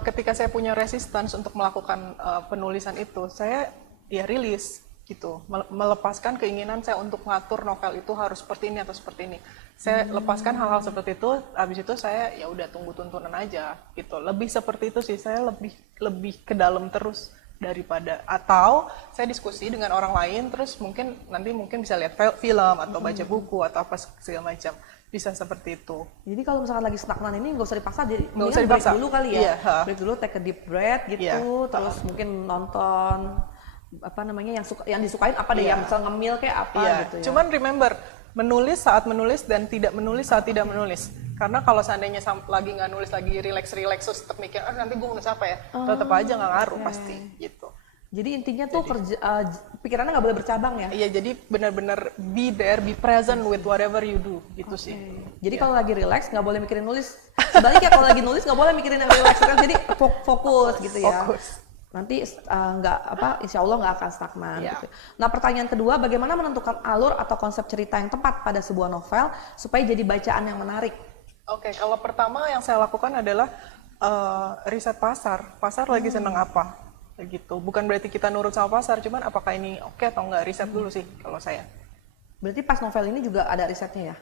ketika saya punya resistance untuk melakukan penulisan itu, saya ya rilis gitu, melepaskan keinginan saya untuk ngatur novel itu harus seperti ini atau seperti ini. Saya lepaskan hal-hal seperti itu, habis itu saya ya udah tunggu tuntunan aja gitu. Lebih seperti itu sih, saya lebih ke dalam terus daripada, atau saya diskusi dengan orang lain terus mungkin bisa lihat film atau baca buku atau apa segala macam. Bisa seperti itu. Jadi kalau misalkan lagi stagnan ini nggak usah dipaksa, jadi nggak usah dipaksa. Break dulu kali ya. Iya, break dulu, take a deep breath gitu, terus mungkin nonton apa namanya yang disukain apa deh, yang bisa ngemil kayak apa gitu ya. Cuman remember, menulis saat menulis dan tidak menulis saat tidak menulis. Karena kalau seandainya lagi nggak nulis, lagi relax terus tetap mikir, nanti gue nulis apa ya, tetap aja nggak ngaruh pasti gitu. Jadi intinya tuh pikirannya nggak boleh bercabang ya? Iya, jadi benar-benar be there, be present with whatever you do, gitu sih. Jadi kalau lagi relax nggak boleh mikirin nulis. Sebaliknya kalau lagi nulis nggak boleh mikirin yang relax kan? Jadi fokus gitu ya. Fokus. Nanti insya Allah nggak akan stagnan. Gitu. Nah, pertanyaan kedua, bagaimana menentukan alur atau konsep cerita yang tepat pada sebuah novel supaya jadi bacaan yang menarik? Oke, kalau pertama yang saya lakukan adalah riset pasar. Pasar lagi seneng apa? Gitu. Bukan berarti kita nurut sama pasar, cuman apakah ini oke atau enggak, riset dulu sih kalau saya. Berarti pas novel ini juga ada risetnya ya?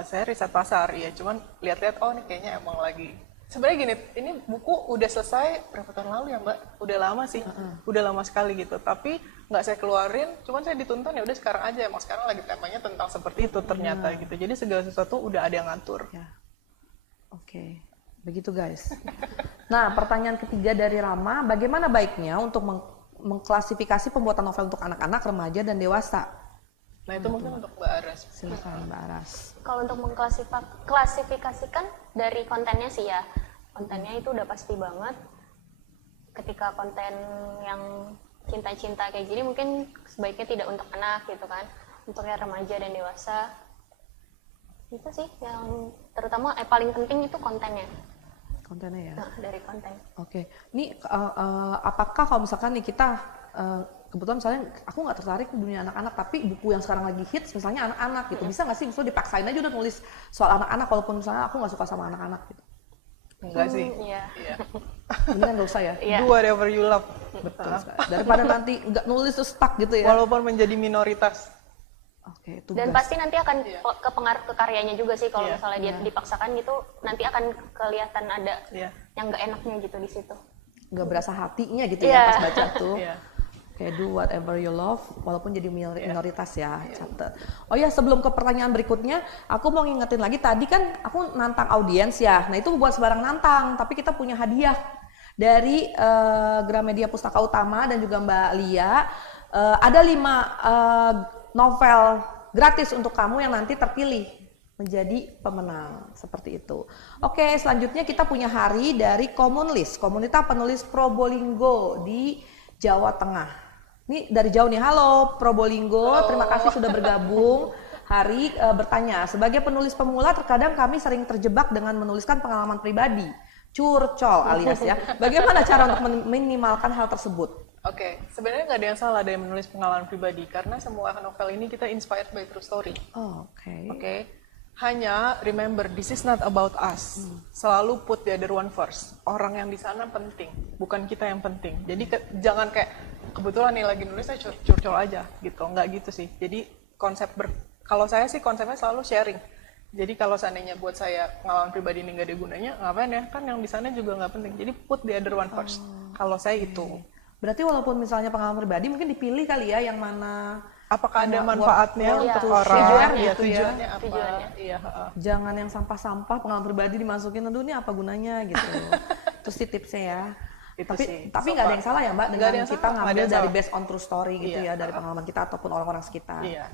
Saya riset pasar, ya, cuman lihat-lihat, oh ini kayaknya emang lagi. Sebenarnya gini, ini buku udah selesai berapa tahun lalu ya Mbak? Udah lama sih, udah lama sekali gitu. Tapi nggak saya keluarin, cuman saya dituntun ya udah sekarang aja, emang sekarang lagi temanya tentang seperti itu ternyata gitu. Jadi segala sesuatu udah ada yang ngatur. Ya. Oke. Begitu guys. Nah, pertanyaan ketiga dari Rama, bagaimana baiknya untuk mengklasifikasi pembuatan novel untuk anak-anak, remaja, dan dewasa? Nah, itu mungkin untuk Mbak Aras. Silakan Mbak Aras. Kalau untuk mengklasifikasikan dari kontennya sih ya, kontennya itu udah pasti banget. Ketika konten yang cinta-cinta kayak gini mungkin sebaiknya tidak untuk anak gitu kan, untuk yang remaja dan dewasa. Itu sih yang terutama paling penting itu kontennya. Kontennya ya? Nah, dari konten. Oke. Ini apakah kalau misalkan nih kita kebetulan misalnya aku nggak tertarik di dunia anak-anak, tapi buku yang sekarang lagi hits misalnya anak-anak gitu, bisa nggak sih misalnya dipaksain aja udah nulis soal anak-anak walaupun misalnya aku nggak suka sama anak-anak gitu? Enggak sih. Iya. Iya. Ini kan nggak usah ya? Iya. Do whatever you love. Betul sekali. Daripada nanti nggak nulis terus stuck gitu ya. Walaupun menjadi minoritas. Oke, Dan tugas. pasti nanti akan kepengaruh ke karyanya juga sih kalau Iya. misalnya dia dipaksakan gitu, nanti akan kelihatan ada Iya. yang nggak enaknya gitu di situ. Nggak berasa hatinya gitu Iya. ya pas baca tuh. Iya. Kayak do whatever you love, walaupun jadi minoritas ya, catat. Oh ya, sebelum ke pertanyaan berikutnya, aku mau ngingetin lagi, tadi kan aku nantang audiens ya, nah itu bukan sembarang nantang, tapi kita punya hadiah dari Gramedia Pustaka Utama dan juga Mbak Lia. Ada 5 novel gratis untuk kamu yang nanti terpilih menjadi pemenang, seperti itu. Oke, selanjutnya kita punya hari dari Komunlis, Komunitas Penulis Probolinggo di Jawa Tengah. Ini dari jauh nih, halo Probolinggo, terima kasih sudah bergabung. Hari bertanya, sebagai penulis pemula terkadang kami sering terjebak dengan menuliskan pengalaman pribadi, curcol alias ya. Bagaimana cara untuk meminimalkan hal tersebut? Oke, sebenarnya nggak ada yang salah dari menulis pengalaman pribadi karena semua novel ini kita inspired by true story. Oh, oke. Oke, hanya remember this is not about us. Selalu put the other one first. Orang yang di sana penting, bukan kita yang penting. Jadi jangan kayak kebetulan nih lagi nulis saya curcol aja gitu, nggak gitu sih. Jadi kalau saya sih konsepnya selalu sharing. Jadi kalau seandainya buat saya pengalaman pribadi ini nggak ada gunanya, ngapain ya? Kan yang di sana juga nggak penting. Jadi put the other one first. Kalau saya itu. Berarti walaupun misalnya pengalaman pribadi mungkin dipilih kali ya yang mana. Apakah ada manfaatnya Iya, untuk tujuannya orang? gitu ya. Tujuannya apa? Tujuannya. Iya. Jangan yang sampah-sampah pengalaman pribadi dimasukin, aduh ini apa gunanya gitu. Terus sih tipsnya ya. Itu sih. Tapi nggak ada yang salah ya Mbak Nggak dengan ada yang kita salah, nggak ada ngambil yang dari salah. based on true story gitu Iya. ya, dari pengalaman kita ataupun orang-orang sekitar. Iya.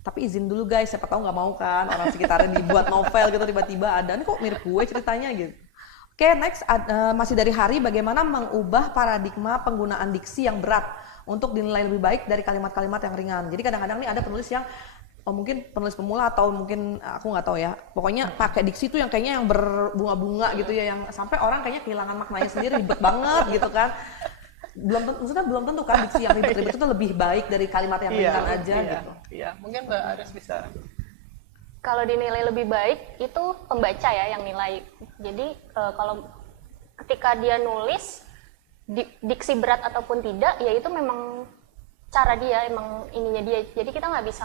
Tapi izin dulu guys, siapa tahu nggak mau kan orang sekitarnya dibuat novel gitu tiba-tiba ada, ini kok mirip gue ceritanya gitu. Oke, next masih dari Hari, bagaimana mengubah paradigma penggunaan diksi yang berat untuk dinilai lebih baik dari kalimat-kalimat yang ringan. Jadi kadang-kadang nih ada penulis yang mungkin penulis pemula atau mungkin aku nggak tahu ya, pokoknya pakai diksi tuh yang kayaknya yang berbunga-bunga gitu ya, yang sampai orang kayaknya kehilangan maknanya sendiri, ribet banget gitu kan. Maksudnya belum tentu kan diksi yang ribet-ribet itu lebih baik dari kalimat yang ringan aja gitu. Iya, mungkin Mbak Ares bisa. Kalau dinilai lebih baik itu pembaca ya yang nilai. Jadi kalau ketika dia nulis diksi berat ataupun tidak, ya itu memang cara dia, emang ininya dia. Jadi kita nggak bisa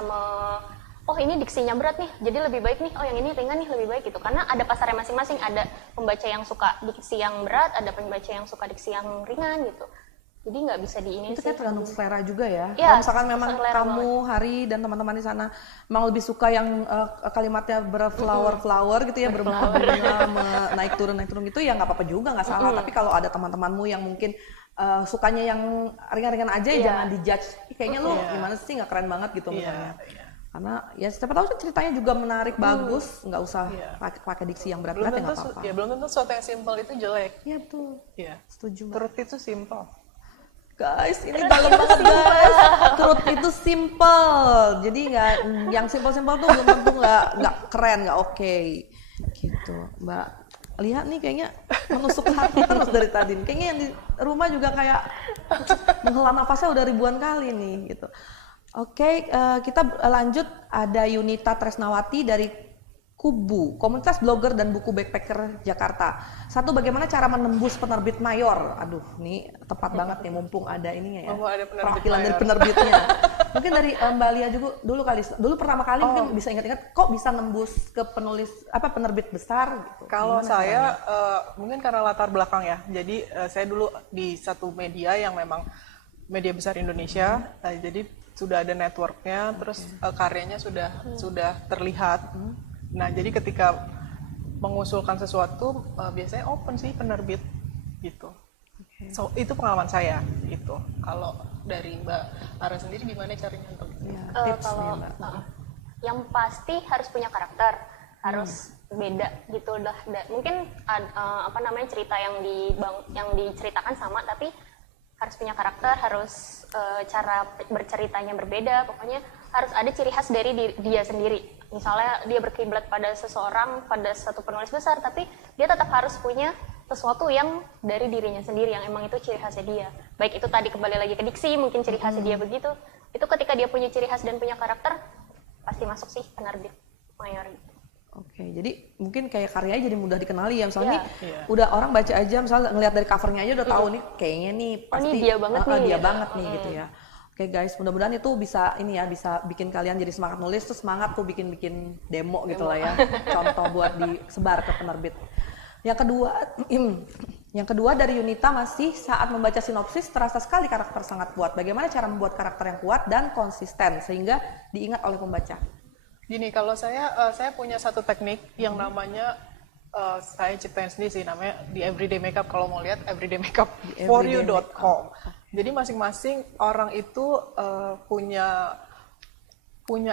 oh ini diksinya berat nih, jadi lebih baik nih. Oh yang ini ringan nih, lebih baik gitu. Karena ada pasarnya masing-masing. Ada pembaca yang suka diksi yang berat, ada pembaca yang suka diksi yang ringan gitu. Jadi nggak bisa diinin Itu sih. kayak tergantung selera juga ya. Iya, Kalau misalkan memang selera kamu Hari dan teman-teman di sana memang lebih suka yang kalimatnya berflower gitu ya, berbunga-bunga, naik turun gitu ya nggak apa-apa juga, nggak salah. Tapi kalau ada teman-temanmu yang mungkin sukanya yang ringan-ringan aja, ya jangan dijudge. Kayaknya lu gimana sih, nggak keren banget gitu misalnya. Karena ya siapa tahu sih ceritanya juga menarik, bagus, nggak usah pakai diksi yang berat-berat ya nggak apa-apa. Ya belum tentu sesuatu yang simple itu jelek. Iya betul, Iya. setuju Mbak. Truth itu simple. Guys, ini dalam banget guys. Truth itu simple. Jadi nggak, yang simple-simple tuh belum tentu nggak keren, nggak oke. Gitu, Mbak. Lihat nih kayaknya menusuk hati terus dari tadi. Kayaknya yang di rumah juga kayak menghela nafasnya udah ribuan kali nih gitu. Oke, kita lanjut. Ada Yunita Tresnawati dari Kubu, komunitas blogger dan buku backpacker Jakarta. Satu, bagaimana cara menembus penerbit mayor? Aduh, ini tepat banget nih, mumpung ada ininya ya. Mumpung ada penerbit perwakilan dari mayor. penerbitnya. Mungkin dari Mbak Lia juga dulu pertama kali mungkin bisa ingat-ingat kok bisa nembus ke penerbit besar gitu. Kalau Gimana saya caranya? mungkin karena latar belakang ya. Jadi saya dulu di satu media yang memang media besar Indonesia. Jadi sudah ada networknya, terus karyanya sudah terlihat. Nah, jadi ketika mengusulkan sesuatu biasanya open sih penerbit gitu. So itu pengalaman saya gitu. Kalau dari Mbak Ara sendiri gimana caranya untuk Ya, tips nih Kalau Mbak. yang pasti harus punya karakter, harus beda gitu dah. Mungkin cerita yang diceritakan sama, tapi harus punya karakter, harus cara berceritanya berbeda. Pokoknya harus ada ciri khas dari dia sendiri. Misalnya dia berkiblat pada seseorang, pada satu penulis besar, tapi dia tetap harus punya sesuatu yang dari dirinya sendiri, yang emang itu ciri khasnya dia. Baik itu tadi kembali lagi ke diksi, mungkin ciri khasnya dia begitu. Itu ketika dia punya ciri khas dan punya karakter, pasti masuk sih penerbit mayor gitu. Oke, jadi mungkin kayak karyanya jadi mudah dikenali ya. Misalnya nih, Iya. udah orang baca aja, misalnya ngelihat dari covernya aja udah tahu nih, kayaknya nih pasti ini dia banget nih, dia gitu. banget nih gitu ya. Oke guys, mudah-mudahan itu bisa ini ya, bisa bikin kalian jadi semangat nulis, terus semangat tuh bikin demo gitu lah ya. Contoh buat disebar ke penerbit. Yang kedua dari Yunita masih saat membaca sinopsis terasa sekali karakter sangat kuat. Bagaimana cara membuat karakter yang kuat dan konsisten sehingga diingat oleh pembaca? Gini, kalau saya punya satu teknik yang namanya saya ciptain sendiri sih, namanya di Everyday Makeup. Kalau mau lihat everydaymakeup4you.com. Jadi masing-masing orang itu punya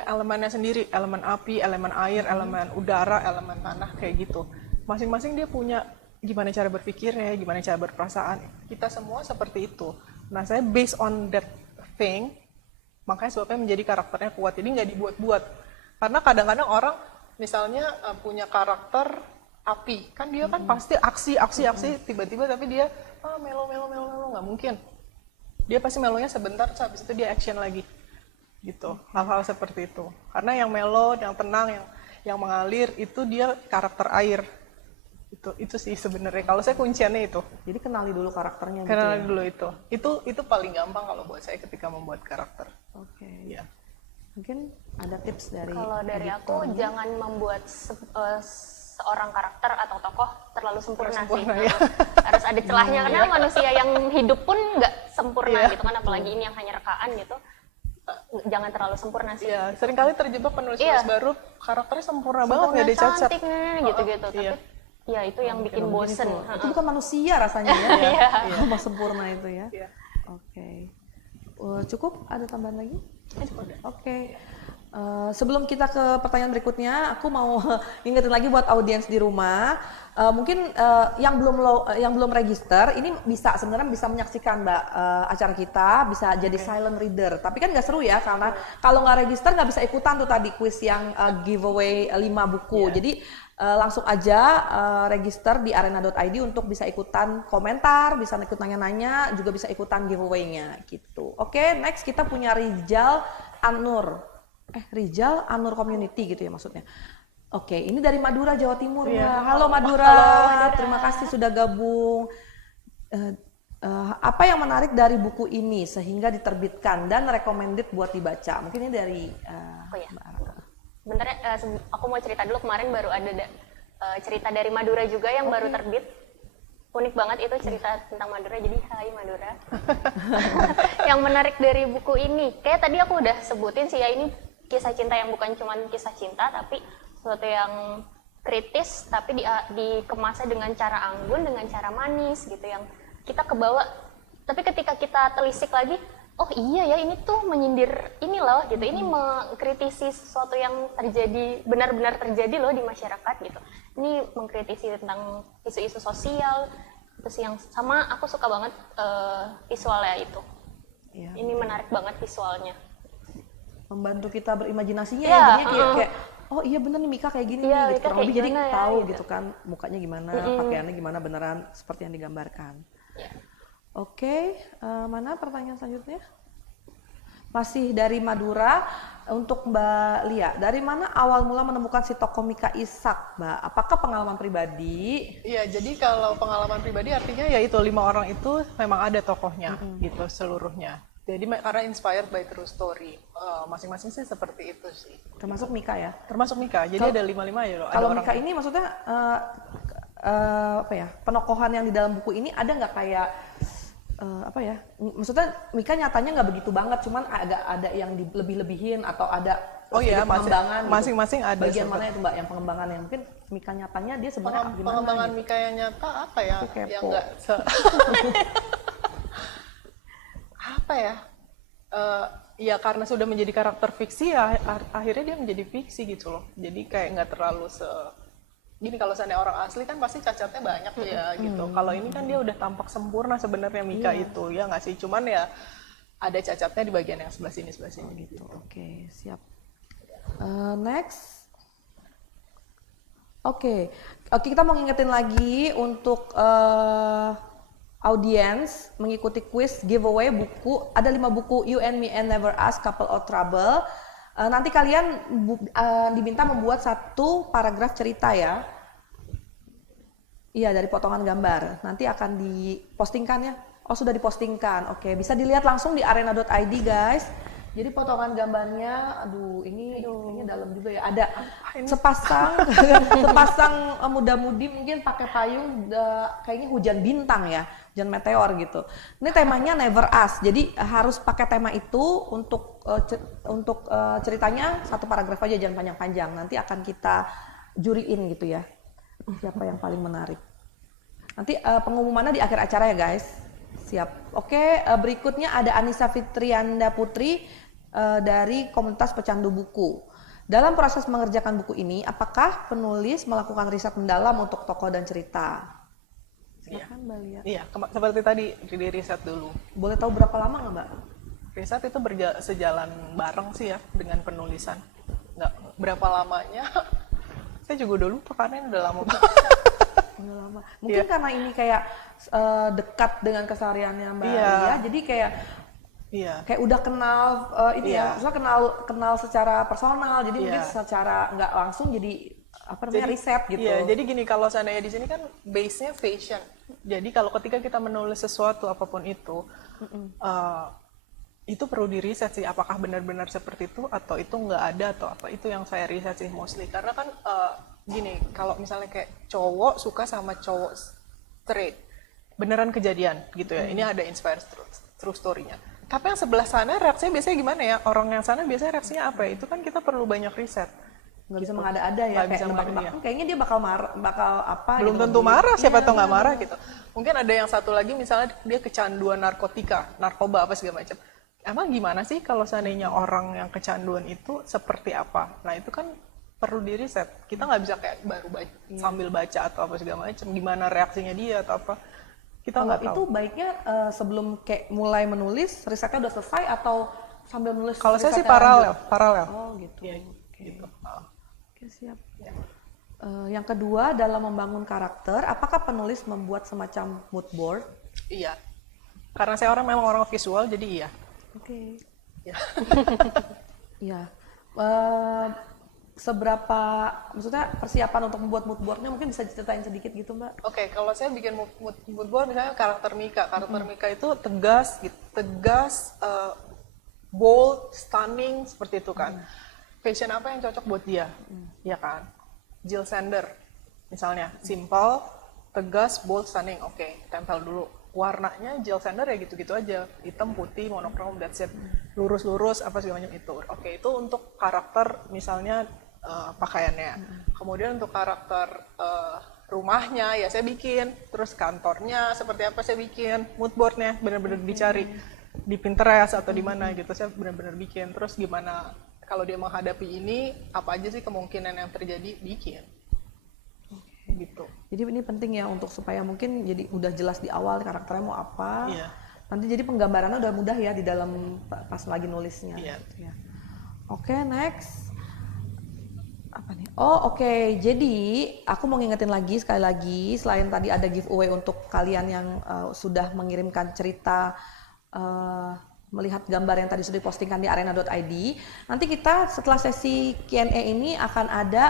elemennya sendiri, elemen api, elemen air, elemen udara, elemen tanah, kayak gitu. Masing-masing dia punya gimana cara berpikirnya, gimana cara berperasaan. Kita semua seperti itu. Nah, saya based on that thing, makanya sebabnya menjadi karakternya kuat. Jadi nggak dibuat-buat. Karena kadang-kadang orang misalnya punya karakter api, kan dia kan pasti aksi, tiba-tiba tapi dia melo, nggak mungkin. Dia pasti melonya sebentar, terus habis itu dia action lagi. Gitu, hal-hal seperti itu. Karena yang melo, yang tenang, yang mengalir, itu dia karakter air. Itu sih sebenarnya. Kalau saya kunciannya itu. Jadi kenali dulu karakternya. Kenali gitu ya? dulu itu. Itu paling gampang kalau buat saya ketika membuat karakter. Oke. Iya. Mungkin ada tips dari Kalau dari editor. aku jangan membuat seorang karakter atau tokoh terlalu sempurna, Sempurna, sih. ya. Harus ada celahnya karena manusia yang hidup pun nggak sempurna Iya. gitu kan, apalagi ini yang hanya rekaan gitu. Jangan terlalu sempurna sih. Iya, seringkali terjebak penulis Iya. baru karakternya sempurna banget, nggak ada cacat. cantik gitu-gitu. Tapi Iya. ya itu yang bikin bosen. Itu bukan manusia rasanya ya. Iya. Mau sempurna itu ya. Iya. Oke. Cukup? Ada tambahan lagi? Cukup. Oke. Sebelum kita ke pertanyaan berikutnya, aku mau ingetin lagi buat audiens di rumah. Mungkin yang belum register, ini sebenarnya bisa menyaksikan Mbak acara kita, bisa jadi silent reader. Tapi kan nggak seru ya, karena kalau nggak register nggak bisa ikutan tuh tadi quiz yang giveaway 5 buku. Jadi langsung aja register di arena.id untuk bisa ikutan komentar, bisa ikut nanya-nanya, juga bisa ikutan giveaway-nya gitu. Oke, next kita punya Rijal Anur Community gitu ya maksudnya. Oke, ini dari Madura, Jawa Timur. Iya. Mbak. Halo Madura. Terima kasih sudah gabung. Apa yang menarik dari buku ini sehingga diterbitkan dan recommended buat dibaca? Mungkin ini dari Oh ya. Mbak Ara. Bentar ya, aku mau cerita dulu. Kemarin baru ada cerita dari Madura juga yang baru terbit. Unik banget itu cerita tentang Madura, jadi hai Madura. Yang menarik dari buku ini, kayak tadi aku udah sebutin sih ya, ini kisah cinta yang bukan cuma kisah cinta, tapi sesuatu yang kritis, tapi dikemasnya dengan cara anggun, dengan cara manis gitu, yang kita kebawa. Tapi ketika kita telisik lagi, oh iya ya, ini tuh menyindir ini loh gitu, ini mengkritisi sesuatu yang terjadi, benar-benar terjadi loh di masyarakat gitu. Ini mengkritisi tentang isu-isu sosial, terus yang sama aku suka banget visualnya itu. Iya. Ini menarik banget visualnya. Membantu kita berimajinasinya Iya, ya, jadinya kayak oh iya bener nih Mika kayak gini Iya, nih gitu. Mika Kurang kayak lebih jadi gimana ya, tahu gitu. gitu kan mukanya gimana, pakaiannya gimana beneran seperti yang digambarkan. Ya. Oke, mana pertanyaan selanjutnya? Masih dari Madura, untuk Mbak Lia. Dari mana awal mula menemukan si tokoh Mika Ishak, Mbak? Apakah pengalaman pribadi? Iya, jadi kalau pengalaman pribadi artinya ya itu 5 orang itu memang ada tokohnya gitu seluruhnya. Jadi karena inspired by true story, masing-masing sih seperti itu sih. Termasuk Mika ya? Termasuk Mika, jadi ada 5-5 ya loh. Ada Kalau orang Mika ini maksudnya apa ya? Penokohan yang di dalam buku ini ada nggak kayak apa ya? Maksudnya Mika nyatanya nggak begitu banget, cuman agak ada yang lebih-lebihin atau ada Oh iya, pengembangan gitu. masing-masing ada. Bagian mana itu Mbak yang pengembangannya? Mungkin Mika nyatanya dia sebenarnya gimana? Pengembangan gitu? Mika yang nyata apa ya? Aku kepo. Yang nggak apa ya? Ya karena sudah menjadi karakter fiksi ya akhirnya dia menjadi fiksi gitu loh. Jadi kayak nggak terlalu gini, kalau seandainya orang asli kan pasti cacatnya banyak ya gitu. Kalau ini kan dia udah tampak sempurna sebenarnya Mika itu ya nggak sih? Cuman ya ada cacatnya di bagian yang sebelah sini gitu. Oke, siap. Next. Oke, kita mau ngingetin lagi untuk audiens mengikuti quiz giveaway buku. Ada 5 buku You and Me and Never Ask, Couple of Trouble. Nanti kalian diminta membuat satu paragraf cerita ya. Iya, dari potongan gambar. Nanti akan dipostingkan ya. Oh, sudah dipostingkan. Oke, bisa dilihat langsung di arena.id guys. Jadi potongan gambarnya, ini dalam juga ya. Ada sepasang muda-mudi mungkin pakai payung, kayaknya hujan bintang ya, hujan meteor gitu. Ini temanya Never Us. Jadi harus pakai tema itu untuk ceritanya satu paragraf aja, jangan panjang-panjang. Nanti akan kita juriin gitu ya. Siapa yang paling menarik. Nanti pengumumannya di akhir acara ya guys. Siap. Oke, berikutnya ada Anissa Fitrianda Putri dari komunitas pecandu buku. Dalam proses mengerjakan buku ini, apakah penulis melakukan riset mendalam untuk tokoh dan cerita? Silakan Mbak Lia. Iya, seperti tadi di riset dulu. Boleh tahu berapa lama nggak Mbak? Riset itu sejalan bareng sih ya dengan penulisan. Nggak berapa lamanya. Saya juga dulu karena ini udah lama banget. Udah lama. Mungkin karena ini kayak dekat dengan kesehariannya Mbak Lia, jadi kayak udah kenal kenal secara personal, jadi mungkin secara nggak langsung jadi riset gitu. Iya, jadi gini, kalau seandainya di sini kan base-nya fashion. Jadi kalau ketika kita menulis sesuatu apapun itu perlu diriset sih, apakah benar-benar seperti itu atau itu nggak ada atau apa. Itu yang saya riset sih mostly, karena kan gini, kalau misalnya kayak cowok suka sama cowok straight, beneran kejadian gitu ya, ini ada inspired true story-nya. Tapi yang sebelah sana reaksinya biasanya gimana ya? Orang yang sana biasanya reaksinya apa ya? Itu kan kita perlu banyak riset. Nggak bisa mengada-ada ya, kayak nebak-nebak. Kayaknya dia bakal apa belum gitu. Tentu marah, siapa tahu nggak marah gitu. Mungkin ada yang satu lagi misalnya dia kecanduan narkoba apa segala macam. Emang gimana sih kalau seandainya orang yang kecanduan itu seperti apa? Nah itu kan perlu diriset. Kita nggak bisa kayak baru sambil baca atau apa segala macam. Gimana reaksinya dia atau apa? Kita nggak tahu. Itu baiknya sebelum kayak mulai menulis, risetnya udah selesai atau sambil menulis? Kalau saya sih paralel. Oh gitu. Ya, gitu. Oke, siap. Ya. Yang kedua, dalam membangun karakter, apakah penulis membuat semacam mood board? Iya. Karena saya memang orang visual, jadi iya. Oke. Ya. Iya. Seberapa, maksudnya persiapan untuk membuat mood boardnya mungkin bisa diceritain sedikit gitu Mbak? Oke, kalau saya bikin mood board misalnya karakter Mika. Karakter Mika itu tegas, bold, stunning, seperti itu kan. Fashion apa yang cocok buat dia, ya kan? Jill Sander, misalnya, simple, tegas, bold, stunning. Oke, tempel dulu. Warnanya Jill Sander ya gitu-gitu aja, hitam, putih, monokrom, that's it. Lurus-lurus, apa segala macam itu. Oke, itu untuk karakter misalnya pakaiannya. Kemudian untuk karakter rumahnya ya saya bikin, terus kantornya seperti apa saya bikin, mood boardnya benar-benar dicari di Pinterest atau di mana gitu, saya benar-benar bikin. Terus gimana kalau dia menghadapi ini, apa aja sih kemungkinan yang terjadi, bikin. Gitu. Jadi ini penting ya untuk supaya mungkin jadi udah jelas di awal karakternya mau apa. Iya. Nanti jadi penggambarannya udah mudah ya di dalam pas lagi nulisnya. Iya. Gitu ya. Oke, next. Apa nih? Oh, oke. Jadi aku mau ngingetin lagi sekali lagi, selain tadi ada giveaway untuk kalian yang sudah mengirimkan cerita melihat gambar yang tadi sudah dipostingkan di arena.id. Nanti kita setelah sesi Q&A ini akan ada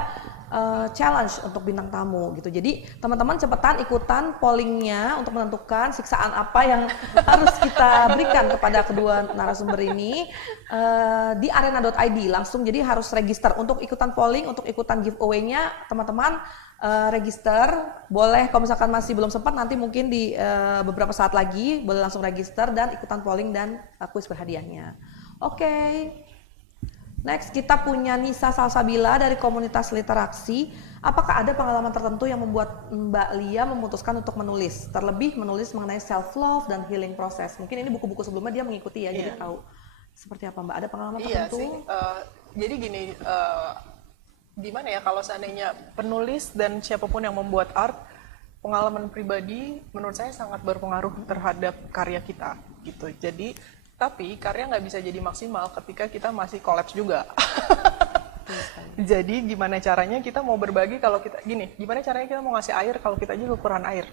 challenge untuk bintang tamu gitu. Jadi teman-teman cepetan ikutan pollingnya untuk menentukan siksaan apa yang harus kita berikan kepada kedua narasumber ini di arena.id langsung. Jadi harus register untuk ikutan polling, untuk ikutan giveaway-nya teman-teman. Register, boleh kalau misalkan masih belum sempat nanti mungkin di beberapa saat lagi boleh langsung register dan ikutan polling dan kuis berhadiahnya. Oke. Next kita punya Nisa Salsabila dari komunitas literaksi. Apakah ada pengalaman tertentu yang membuat Mbak Lia memutuskan untuk menulis? Terlebih menulis mengenai self love dan healing process. Mungkin ini buku-buku sebelumnya dia mengikuti ya, jadi tahu seperti apa Mbak. Ada pengalaman tertentu? Iya sih. Jadi gini. Gimana ya kalau seandainya penulis dan siapapun yang membuat art, pengalaman pribadi menurut saya sangat berpengaruh terhadap karya kita gitu. Jadi tapi karya nggak bisa jadi maksimal ketika kita masih kolaps juga. Jadi gimana caranya kita mau berbagi kalau kita gimana caranya kita mau ngasih air kalau kita aja kekurangan air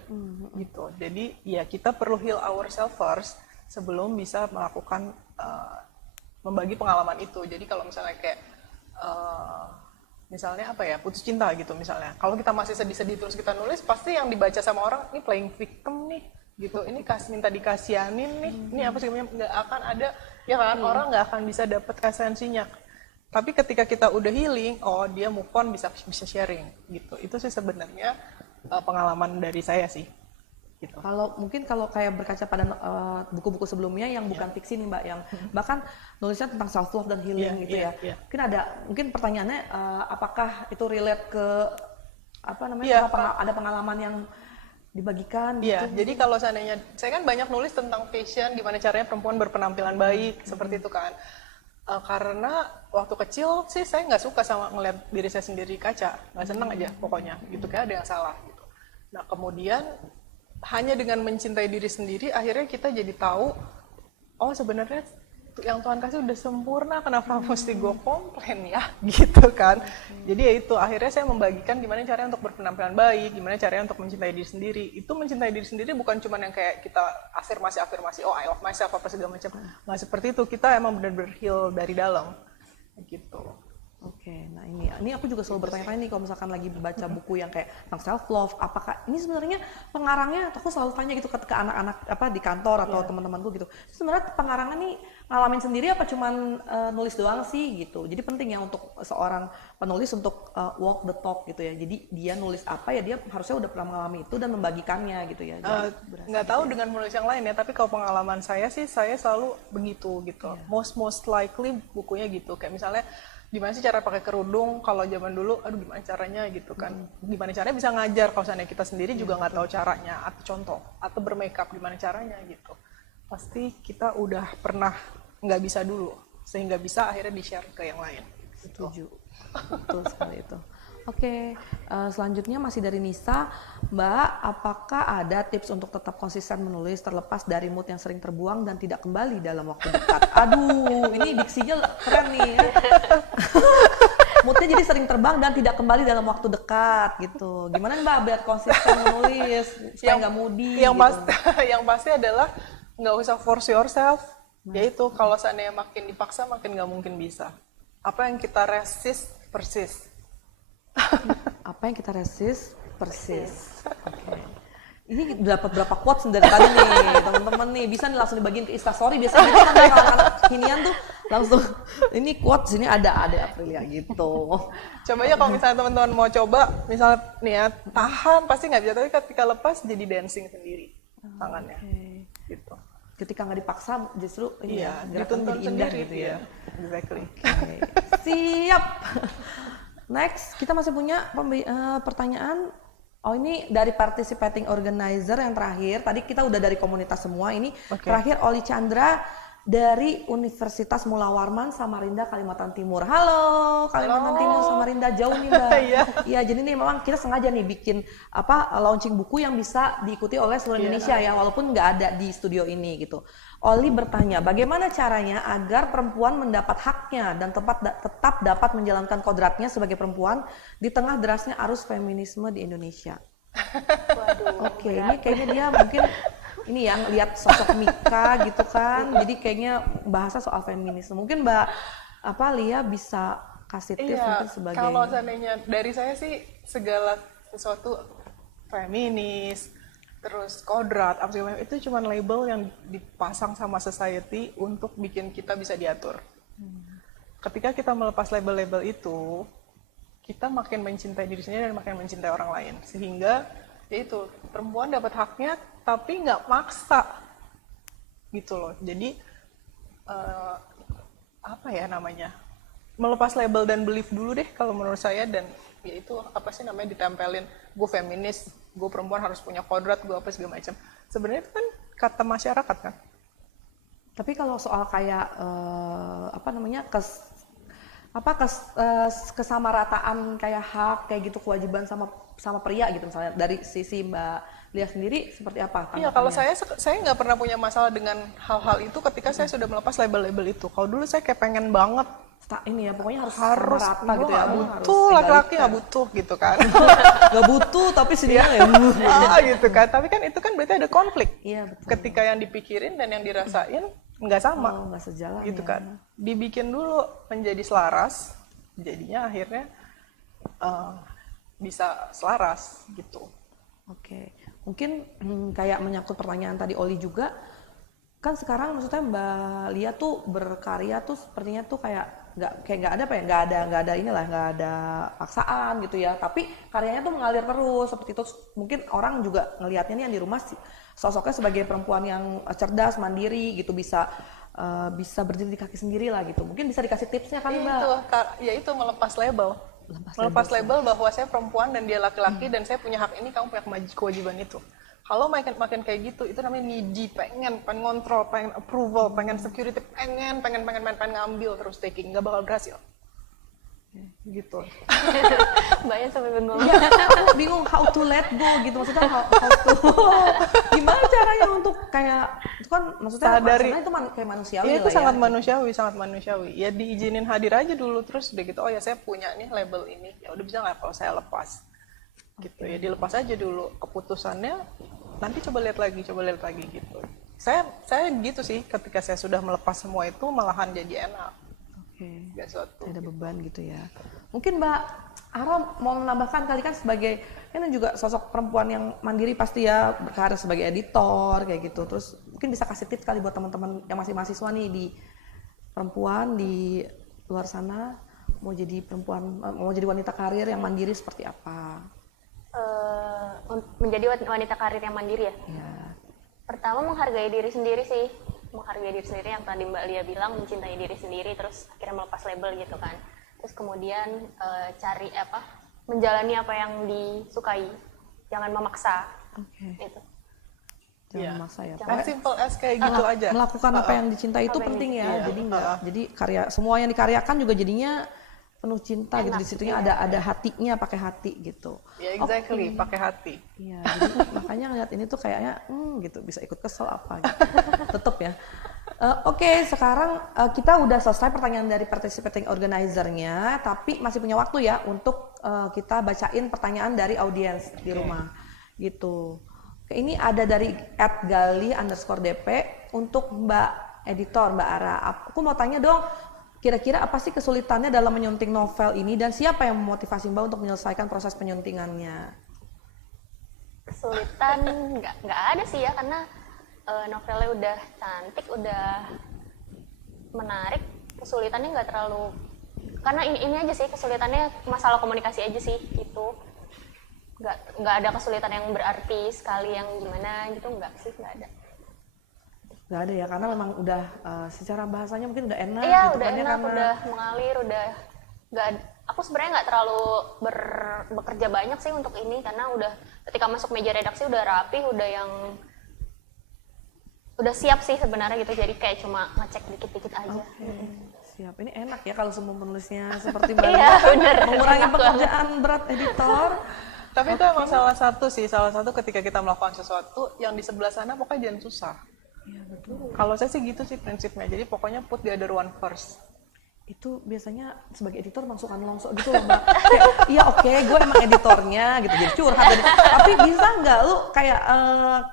gitu. Jadi ya kita perlu heal ourselves first sebelum bisa melakukan membagi pengalaman itu. Jadi kalau misalnya kayak misalnya apa ya, putus cinta gitu misalnya, kalau kita masih sedih-sedih terus kita nulis, pasti yang dibaca sama orang ini playing victim nih gitu, ini minta dikasihanin nih, ini apa sih, nggak akan ada ya kan, orang nggak akan bisa dapat esensinya. Tapi ketika kita udah healing, oh dia move on, bisa sharing gitu. Itu sih sebenarnya pengalaman dari saya sih. Gitu. Kalau kayak berkaca pada buku-buku sebelumnya yang bukan fiksi nih Mbak, yang bahkan nulisnya tentang self love dan healing gitu ya. Mungkin pertanyaannya apakah itu relate ke apa namanya, ada pengalaman yang dibagikan gitu? Iya, jadi kalau seandainya saya kan banyak nulis tentang fashion, gimana caranya perempuan berpenampilan baik seperti itu kan. Karena waktu kecil sih saya nggak suka sama ngeliat diri saya sendiri di kaca, nggak seneng aja pokoknya gitu, kayak ada yang salah gitu. Nah kemudian hanya dengan mencintai diri sendiri akhirnya kita jadi tahu, oh sebenarnya yang Tuhan kasih udah sempurna, kenapa mesti gue komplain ya gitu kan. Jadi ya itu, akhirnya saya membagikan gimana caranya untuk berpenampilan baik, gimana caranya untuk mencintai diri sendiri. Itu mencintai diri sendiri bukan cuma yang kayak kita afirmasi, oh I love myself apa segala macam, nggak seperti itu. Kita emang benar-benar heal dari dalam gitu. Oke, nah ini aku juga selalu bertanya-tanya nih kalau misalkan lagi baca buku yang kayak tentang self love, apakah ini sebenarnya pengarangnya, aku selalu tanya gitu ke anak-anak apa di kantor atau teman-temanku gitu, sebenarnya pengarangnya nih ngalamin sendiri apa cuman nulis doang sih gitu. Jadi penting ya untuk seorang penulis untuk walk the talk gitu ya. Jadi dia nulis apa ya, dia harusnya udah pernah mengalami itu dan membagikannya gitu ya. Nggak tahu dengan menulis yang lain ya, tapi kalau pengalaman saya sih saya selalu begitu gitu. Most likely bukunya gitu, kayak misalnya gimana sih cara pakai kerudung kalau zaman dulu, aduh gimana caranya gitu kan, gimana caranya bisa ngajar kalau seandainya kita sendiri juga nggak tahu caranya, atau contoh, atau bermakeup gimana caranya gitu, pasti kita udah pernah nggak bisa dulu sehingga bisa akhirnya di-share ke yang lain. Setuju, betul sekali itu. Oke, selanjutnya masih dari Nisa, Mbak, apakah ada tips untuk tetap konsisten menulis terlepas dari mood yang sering terbuang dan tidak kembali dalam waktu dekat? Aduh, ini diksinya keren nih ya. Moodnya jadi sering terbang dan tidak kembali dalam waktu dekat gitu. Gimana Mbak biar konsisten menulis supaya nggak moody? Yang pasti adalah nggak usah force yourself. Yaitu kalau seandainya makin dipaksa makin nggak mungkin bisa. Apa yang kita resist persis. Apa yang kita resist persis. Oke. Ini dapat berapa quotes dari tadi nih teman-teman nih, bisa nih langsung dibagiin ke Instastory biasanya gitu kan kalau anak kinian tuh langsung ini quotes ini ada Aprilia gitu. Coba ya kalau misalnya teman-teman mau coba, misalnya nih ya, tahan pasti nggak bisa, tapi ketika lepas jadi dancing sendiri tangannya. Gitu. Ketika nggak dipaksa justru dituntun jadi indah sendiri gitu ya. Exactly. Okay. Siap. Next, kita masih punya pertanyaan. Oh ini dari participating organizer yang terakhir. Tadi kita udah dari komunitas semua. Ini terakhir Oli Chandra dari Universitas Mula Warman, Samarinda, Kalimantan Timur. Halo, Kalimantan Timur, Samarinda, jauh nih Mbak. Iya, jadi nih memang kita sengaja nih bikin launching buku yang bisa diikuti oleh seluruh Indonesia ya, walaupun nggak ada di studio ini gitu. Oli bertanya, bagaimana caranya agar perempuan mendapat haknya dan tetap dapat menjalankan kodratnya sebagai perempuan di tengah derasnya arus feminisme di Indonesia? Waduh. Oke, ini kayaknya dia mungkin ini yang lihat sosok Mika gitu kan, jadi kayaknya bahasa soal feminisme. Mungkin Mbak Lia bisa kasih tips mungkin sebagai. Kalau seandainya dari saya sih segala sesuatu feminis, terus kodrat, apa segala macam, itu cuma label yang dipasang sama society untuk bikin kita bisa diatur. Ketika kita melepas label-label itu, kita makin mencintai diri sendiri dan makin mencintai orang lain. Sehingga yaitu perempuan dapat haknya tapi nggak maksa gitu loh. Jadi apa ya namanya, melepas label dan belief dulu deh kalau menurut saya. Dan yaitu apa sih namanya, ditempelin gue feminis, gue perempuan harus punya kodrat, gue apa segala macam. Sebenarnya itu kan kata masyarakat kan. Tapi kalau soal kayak kesamarataan kayak hak kayak gitu, kewajiban sama pria gitu misalnya, dari sisi Mbak Lia sendiri seperti apa? Iya, kalau saya nggak pernah punya masalah dengan hal-hal itu ketika saya sudah melepas label-label itu. Kalau dulu saya kayak pengen banget ini ya, pokoknya harus rata gitu ya. Butuh, laki-laki nggak butuh gitu kan. Nggak butuh tapi sini ya. Gitu kan. Tapi kan itu kan berarti ada konflik. Iya, betul. Ketika yang dipikirin dan yang dirasain nggak sama. Nggak sejalan Gitu ya. kan. Dibikin dulu menjadi selaras, jadinya akhirnya bisa selaras gitu. Oke, mungkin kayak menyangkut pertanyaan tadi Oli juga, kan sekarang maksudnya Mbak Lia tuh berkarya tuh sepertinya tuh kayak nggak ada apa ya, nggak ada inilah, nggak ada paksaan gitu ya, tapi karyanya tuh mengalir terus seperti itu. Mungkin orang juga ngelihatnya nih yang di rumah sosoknya sebagai perempuan yang cerdas, mandiri gitu, bisa berdiri di kaki sendiri lah gitu. Mungkin bisa dikasih tipsnya kali Mbak. Itu melepas label. Melepas label bahwa saya perempuan dan dia laki-laki dan saya punya hak ini, kamu punya kewajiban itu. Kalau makin kayak gitu, itu namanya needy, pengen kontrol, pengen approval, pengen security, pengen ngambil terus taking, nggak bakal berhasil. Gitu. Mbaknya sampai bengong. Ya, aku bingung how to let go gitu, maksudnya how to gimana caranya untuk kayak itu kan maksudnya sebenarnya itu kayak manusiawi ya, lah itu ya. sangat manusiawi. Ya diizinin hadir aja dulu, terus udah gitu, oh ya saya punya nih label ini, ya udah bisa nggak kalau saya lepas, gitu ya, dilepas aja dulu keputusannya, nanti coba lihat lagi gitu. Saya gitu sih, ketika saya sudah melepas semua itu malahan jadi enak. Oke. Suatu Ada beban gitu ya. Mungkin Mbak Ara mau menambahkan kali, kan sebagai ini juga sosok perempuan yang mandiri pasti ya, berkarir sebagai editor kayak gitu. Terus mungkin bisa kasih tips kali buat teman-teman yang masih mahasiswa nih, di perempuan di luar sana mau jadi wanita karir yang mandiri seperti apa? Menjadi wanita karir yang mandiri ya. Ya. Pertama menghargai diri sendiri sih. Menghargai diri sendiri yang tadi Mbak Lia bilang, mencintai diri sendiri, terus akhirnya melepas label gitu kan. Terus kemudian menjalani apa yang disukai, jangan memaksa. Oke. Gitu. Jangan maksa ya. As simple as kayak gitu aja. Melakukan apa yang dicintai itu Apa yang penting ya. dicintai. Jadi jadi karya semua yang dikaryakan juga jadinya penuh cinta gitu. Enak, Di situnya ada hatinya, pakai hati gitu. Ya exactly, pakai hati. Iya, jadi makanya ngeliat ini tuh kayaknya gitu, bisa ikut kesel apa gitu. Tetep ya. Oke, sekarang kita udah selesai pertanyaan dari participating organizer-nya, tapi masih punya waktu ya untuk kita bacain pertanyaan dari audiens di rumah gitu. Oke, ini ada dari @gali_dp untuk Mbak Editor, Mbak Ara. Aku mau tanya dong, kira-kira apa sih kesulitannya dalam menyunting novel ini, dan siapa yang memotivasi Mbak untuk menyelesaikan proses penyuntingannya? Kesulitan nggak ada sih ya, karena novelnya udah cantik, udah menarik. Kesulitannya nggak terlalu, karena ini aja sih kesulitannya, masalah komunikasi aja sih gitu. Nggak ada kesulitan yang berarti sekali yang gimana gitu, nggak ada. Nggak ada ya, karena memang udah secara bahasanya mungkin udah enak. Iya, gitu udah kan ya, enak, karena udah mengalir, udah nggak. Aku sebenarnya nggak terlalu bekerja banyak sih untuk ini, karena udah ketika masuk meja redaksi udah rapi, udah siap sih sebenarnya gitu. Jadi kayak cuma ngecek dikit-dikit aja. siap. Ini enak ya kalau semua penulisnya seperti Mbak Iya, Lia, bener. mengurangi Enak pekerjaan berat editor. Tapi itu emang salah satu ketika kita melakukan sesuatu yang di sebelah sana pokoknya jangan susah. Iya betul. Kalau saya sih gitu sih prinsipnya. Jadi pokoknya put the other one first. Itu biasanya sebagai editor masukkan longsor gitu loh Mbak. Kayak, iya oke, gue emang editornya gitu, jadi curhat. Tapi bisa nggak lu kayak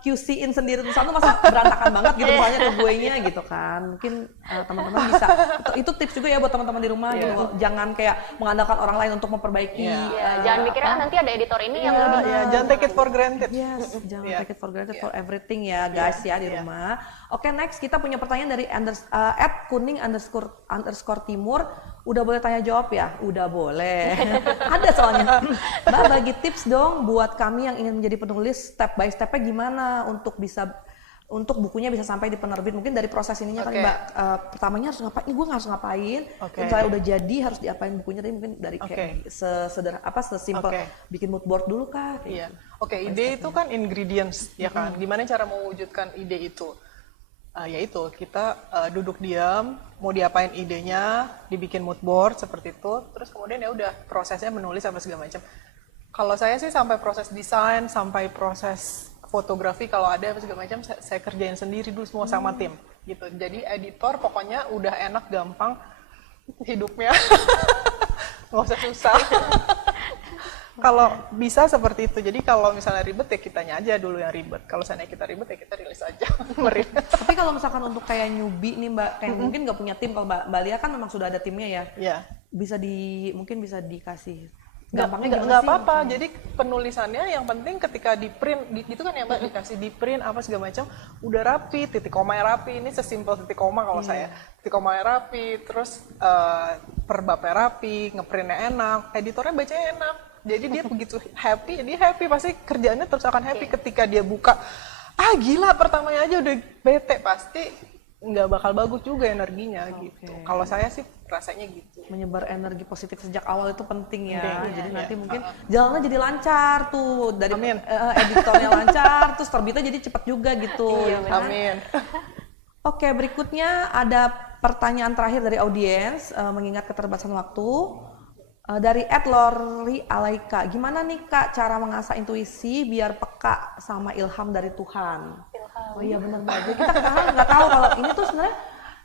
QC-in sendiri tulisan lu masih berantakan banget gitu misalnya ke gue nya gitu kan. Mungkin teman-teman bisa. Itu tips juga ya buat teman-teman di rumah gitu. Jangan kayak mengandalkan orang lain untuk memperbaiki. Iya, jangan mikirnya nanti ada editor ini yang lebih. Ya, jangan take it for granted. Yes, jangan Iya. take it for granted for everything ya guys ya di rumah. Oke, next kita punya pertanyaan dari @kuning_timur. Udah boleh tanya jawab ya? Udah boleh. Ada soalnya. Mbak bagi tips dong buat kami yang ingin menjadi penulis, step by stepnya gimana untuk bukunya bisa sampai di penerbit. Mungkin dari proses ininya kali Mbak, pertamanya harus ngapain? Ini gue harus ngapain? Misalnya udah jadi harus diapain bukunya, tadi mungkin dari kayak sesimpel bikin mood board dulu kah? Iya. Oke, ide itu kan ingredients ya kan. Gimana cara mewujudkan ide itu? Yaitu kita duduk diam, mau diapain idenya, dibikin mood board seperti itu, terus kemudian ya udah prosesnya menulis sampai segala macam. Kalau saya sih sampai proses desain, sampai proses fotografi kalau ada segala macam saya kerjain sendiri dulu semua sama tim gitu. Jadi editor pokoknya udah enak, gampang hidupnya, nggak usah susah. Kalau bisa seperti itu. Jadi kalau misalnya ribet ya kitanya aja dulu yang ribet. Kalau seandainya kita ribet ya kita rilis aja. Tapi kalau misalkan untuk kayak newbie nih Mbak, kayak mungkin nggak punya tim, kalau Mbak Lia kan memang sudah ada timnya ya. Iya. Mungkin bisa dikasih. Gampangnya nggak apa-apa. Jadi penulisannya yang penting ketika di print, gitu kan ya Mbak, dikasih di print apa segala macam, udah rapi, titik komanya rapi. Ini sesimpel titik koma kalau saya. Titik komanya rapi, terus per babnya rapi, ngeprintnya enak, editornya bacanya enak. Jadi dia begitu happy, dia happy, pasti kerjaannya terus akan happy. Ketika dia buka, gila pertamanya aja udah bete, pasti nggak bakal bagus juga energinya gitu. Kalau saya sih rasanya gitu. Menyebar energi positif sejak awal itu penting ya. Penting, jadi iya. nanti mungkin jalannya jadi lancar tuh, dari Amin. editornya lancar, terus terbitnya jadi cepat juga gitu. Iya, kan? Amin. Oke, berikutnya ada pertanyaan terakhir dari audiens, mengingat keterbatasan waktu. Dari @Lori Alaika, gimana nih Kak cara mengasah intuisi biar peka sama ilham dari Tuhan? Ilham. Oh iya benar banget. Kita kadang nggak tahu kalau ini tuh sebenarnya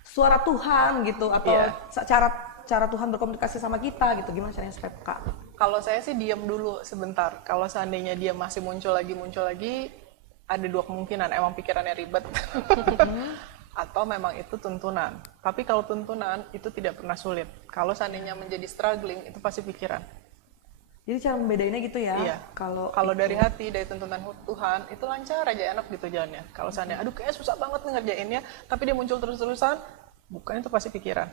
suara Tuhan gitu, atau cara Tuhan berkomunikasi sama kita gitu. Gimana caranya supaya peka? Kalau saya sih diam dulu sebentar. Kalau seandainya dia masih muncul lagi, ada dua kemungkinan. Emang pikirannya ribet. Atau memang itu tuntunan. Tapi kalau tuntunan itu tidak pernah sulit. Kalau seandainya menjadi struggling itu pasti pikiran. Jadi cara membedainnya gitu ya. Iya. Kalau dari hati, dari tuntunan Tuhan itu lancar aja, enak gitu jalannya. Kalau seandainya aduh kayaknya susah banget nih ngerjainnya, tapi dia muncul terus-terusan, bukan, itu pasti pikiran.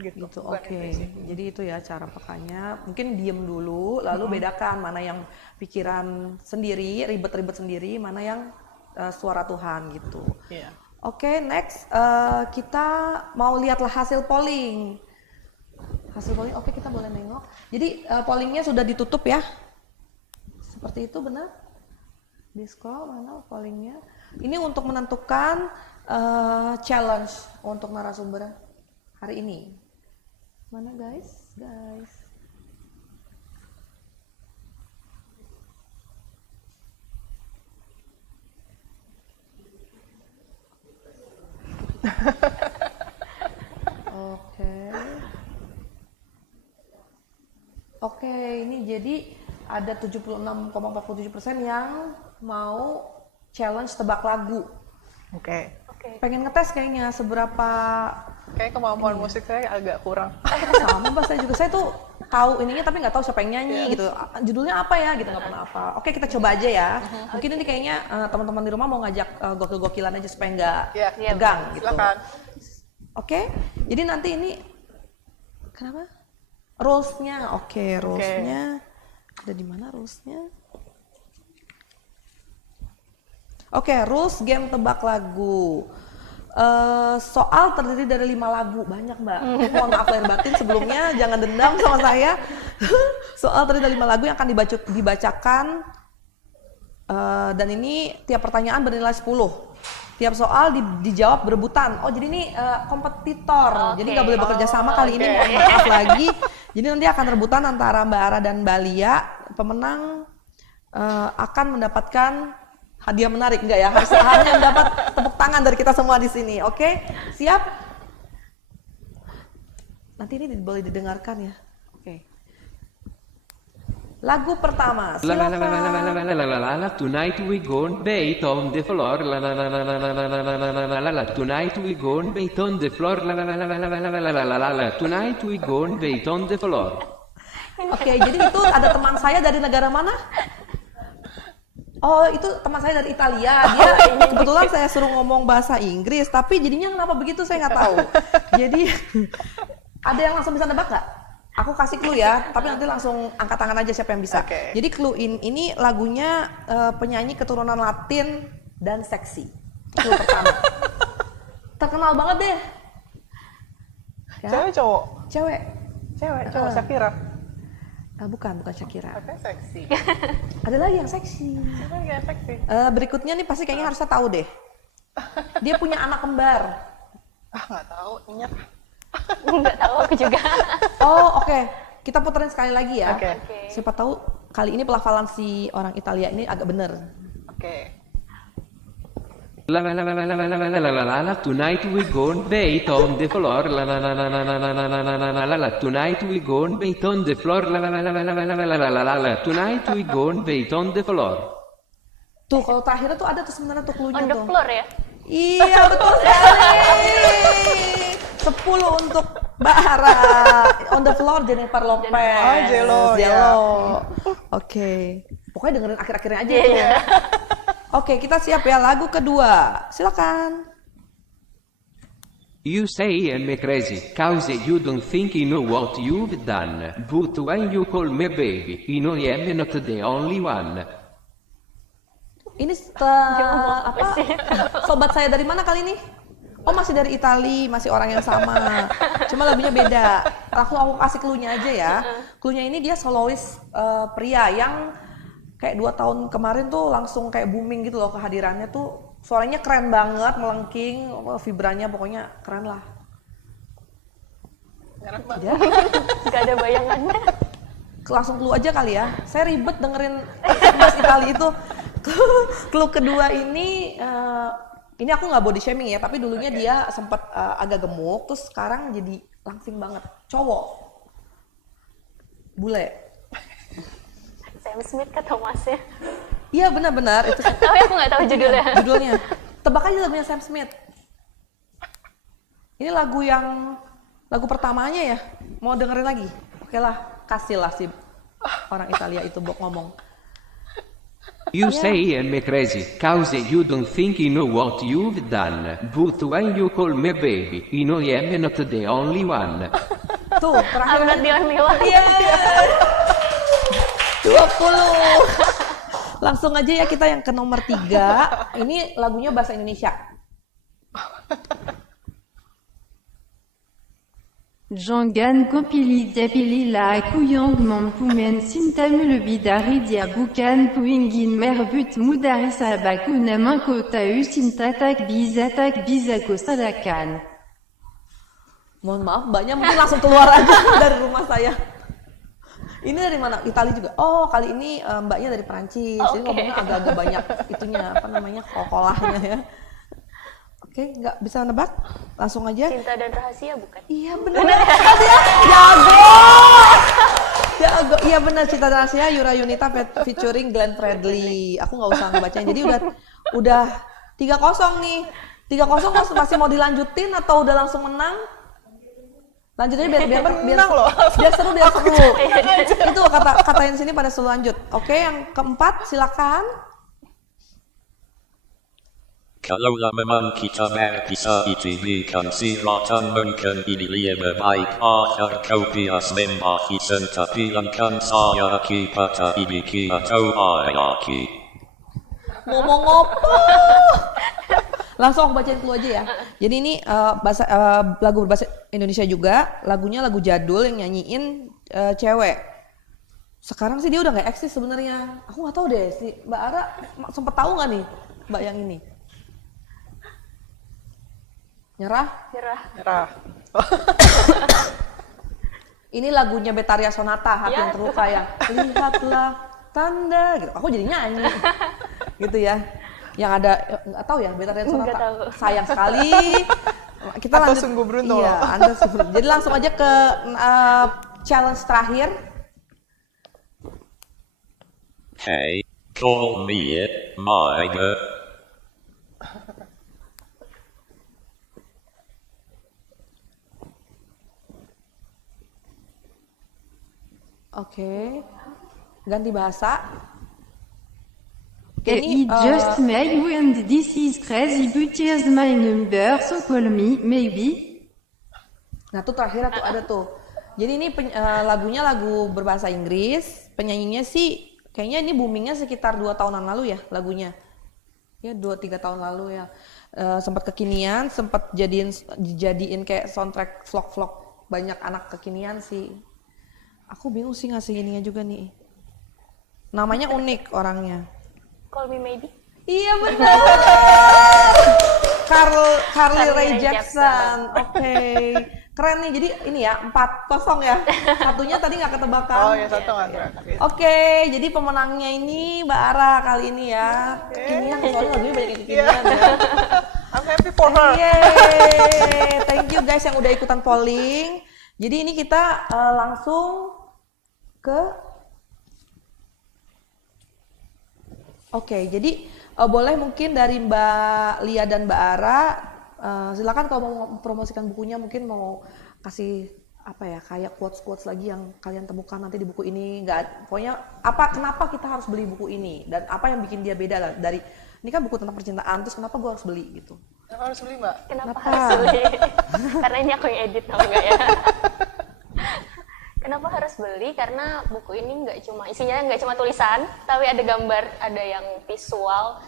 Gitu. Oke. Jadi itu ya cara pekanya. Mungkin diem dulu, lalu bedakan mana yang pikiran sendiri, ribet-ribet sendiri, mana yang suara Tuhan gitu. Iya. Oke, next kita mau lihatlah hasil polling. Hasil polling, oke kita boleh nengok. Jadi pollingnya sudah ditutup ya. Seperti itu benar? Di scroll mana pollingnya? Ini untuk menentukan challenge untuk narasumber hari ini. Mana guys? Oke, ini jadi ada 76,47% yang mau challenge tebak lagu. Oke. Pengen ngetes kayaknya seberapa Kayak kemampuan musik saya agak kurang. sama Mbak, saya tuh tahu ininya tapi nggak tahu siapa yang nyanyi gitu. Judulnya apa ya gitu, nggak pernah apa. Oke, kita coba aja ya. Mungkin ini kayaknya teman-teman di rumah mau ngajak gokil-gokilan aja supaya nggak tegang gitu. Silakan. Oke, jadi nanti ini kenapa? Rules-nya, rules-nya ada di mana rules-nya? Oke, rules game tebak lagu. Soal terdiri dari 5 lagu, banyak Mbak. Mohon maaf lahir batin sebelumnya, jangan dendam sama saya. Soal terdiri dari 5 lagu yang akan dibacakan, dan ini tiap pertanyaan bernilai 10. Tiap soal dijawab berebutan. Oh jadi ini kompetitor, jadi nggak boleh bekerja sama kali ini. Mohon maaf lagi. Jadi nanti akan rebutan antara Mbak Ara dan Mbak Lia. Pemenang akan mendapatkan hadiah menarik, enggak ya? Harus hanya mendapat tepuk tangan dari kita semua di sini. Oke, siap? Nanti ini boleh didengarkan ya. Oke. Lagu pertama, silakan. Tonight we gon' bait on the floor. Tonight we gon' bait on the floor. Tonight we gon' bait on the floor. Oke, jadi itu ada teman saya dari negara mana? Oh, itu teman saya dari Italia. Dia kebetulan saya suruh ngomong bahasa Inggris, tapi jadinya kenapa begitu saya nggak tahu. Jadi ada yang langsung bisa nebak nggak? Aku kasih clue ya, tapi nanti langsung angkat tangan aja siapa yang bisa. Jadi clue ini lagunya penyanyi keturunan Latin dan seksi. Clue pertama. Terkenal banget deh. Ya? Cewek cowok? Cewek. Cowok Shakira. Bukan Shakira. Oke, seksi. Ada lagi yang seksi. Siapa yang seksi? Berikutnya nih pasti kayaknya harusnya tahu deh. Dia punya anak kembar. Nggak tahu, ingat. Nggak tahu aku juga. Oh, oke. Kita puterin sekali lagi ya. Oke. Siapa tahu kali ini pelafalan si orang Italia ini agak bener. Oke. La la la la la la la la la la la la la tonight we gon' bait on the floor la la la la la la la la la la la la la tonight we gon' bait on the floor la la la la la la la la la la la la tonight we gon' bait on the floor. Tuh kalau terakhirnya tuh ada tuh sebenarnya tuh cluenya On the tuh. floor ya. Iya betul sekali. 10 untuk Bara. On the floor Jennifer Lopez. Oh, Jello, Jello. Oke. Pokoknya dengerin akhir-akhirnya aja tuh. Iya. Oke, kita siap ya lagu kedua. Silakan. You say I'm crazy, cause you don't think you know what you've done. But when you call me baby, you know I'm not the only one. Ini Ngomong apa apa? sih? Sobat saya dari mana kali ini? Oh masih dari Itali, masih orang yang sama. Cuma lagunya beda. Langsung aku kasih cluenya aja ya. Cluenya ini dia solois pria yang kayak 2 tahun kemarin tuh langsung kayak booming gitu loh kehadirannya tuh. Suaranya keren banget, melengking, vibranya pokoknya keren lah. Ya. Gak ada bayangannya. Langsung clue aja kali ya. Saya ribet dengerin bahasa Itali itu. Clue kedua ini aku nggak body shaming ya, tapi dulunya dia sempat agak gemuk, terus sekarang jadi langsing banget. Cowok, bule. Sam Smith kata Masnya. Iya benar-benar itu. Tapi aku nggak tahu judulnya. Judulnya. Tebak aja lagunya Sam Smith. Ini lagu pertamanya ya. Mau dengerin lagi? Oke lah, kasih lah si orang Italia itu ngomong. You say I'm crazy, cause you don't think you know what you've done. But when you call me baby, you know I'm not the only one. Tuh, terakhir. I'm not the only one. Iya. 20. Langsung aja ya kita yang ke nomor 3. Ini lagunya bahasa Indonesia. Jangan kopili diapili la kuyang mampumen sintamu le bidari dia bukan puingin merbut mudari sabaku naman kota sintatak bizaku sadakan. Mohon maaf, mbaknya mungkin langsung keluar aja dari rumah saya. Ini dari mana? Itali juga. Oh, kali ini mbaknya dari Perancis. Jadi ngomongnya agak-agak banyak itunya, apa namanya, kolahnya ya. Oke, nggak bisa nebak? Langsung aja. Cinta dan Rahasia bukan? Iya benar. Rahasia. Jago. Jago. Iya benar, Cinta dan Rahasia Yura Yunita featuring Glenn Fredly. Aku nggak usah ngebacanya. Jadi udah 3-0 nih. 3-0 masih mau dilanjutin atau udah langsung menang? Lanjut aja biar seru biar seru. Itu katain sini pada seru lanjut. Oke, yang keempat silakan. Kalau memang kita berpisah itu bukan selatan mungkin ini lebih baik akhir kau bias membahasan tapi langkan saya kepada ibuku atau ayahku. Ngomong apa? Langsung aku bacain dulu aja ya. Jadi ini lagu berbahasa Indonesia juga, lagunya lagu jadul yang nyanyiin cewek. Sekarang sih dia udah nggak eksis sebenarnya. Aku nggak tahu deh si Mbak Ara sempet tahu nggak nih Mbak yang ini? Nyerah? Ini lagunya Betaria Sonata, Hati yang Terluka yang lihatlah tanda gitu. Aku jadi nyanyi. Gitu ya. Yang ada nggak tahu ya Betaria Sonata. Sayang sekali. Kita Atau lanjut. sungguh beruntung. Iya, Anda sungguh. Jadi langsung aja ke challenge terakhir. Hey, call me my girl. Oke. Ganti bahasa. He just made you and this is crazy but here's my number so call me maybe. Nah tuh terakhir tuh ada tuh. Jadi ini lagunya lagu berbahasa Inggris. Penyanyinya sih kayaknya ini boomingnya sekitar 2 tahunan lalu ya lagunya. Ya 2-3 tahun lalu ya. Sempat kekinian, sempat dijadiin kayak soundtrack vlog-vlog banyak anak kekinian sih. Aku bingung sih ngasih ininya juga nih. Namanya unik orangnya. Call Me Maybe. Iya benar. Carly Rae Jepsen. Oke. Keren nih, jadi ini ya 4-0 ya. Satunya tadi nggak ketebakan. Oh ya, satu nggak gerak. Oke, jadi pemenangnya ini Mbak Ara kali ini ya. Kekinian, soalnya lagunya banyak yang kekinian ya. I'm happy for her. Yeay, thank you guys yang udah ikutan polling. Jadi ini kita langsung ke Oke, jadi boleh mungkin dari Mbak Lia dan Mbak Ara, silakan kalau mau mempromosikan bukunya, mungkin mau kasih apa ya, kayak quotes lagi yang kalian temukan nanti di buku ini. Nggak, pokoknya kenapa kita harus beli buku ini dan apa yang bikin dia beda lah dari ini kan buku tentang percintaan, terus kenapa gue harus beli gitu? Kenapa harus beli, Mbak? Kenapa harus beli? Karena ini aku yang edit, tau nggak ya? Kenapa harus beli? Karena buku ini isinya nggak cuma tulisan, tapi ada gambar, ada yang visual.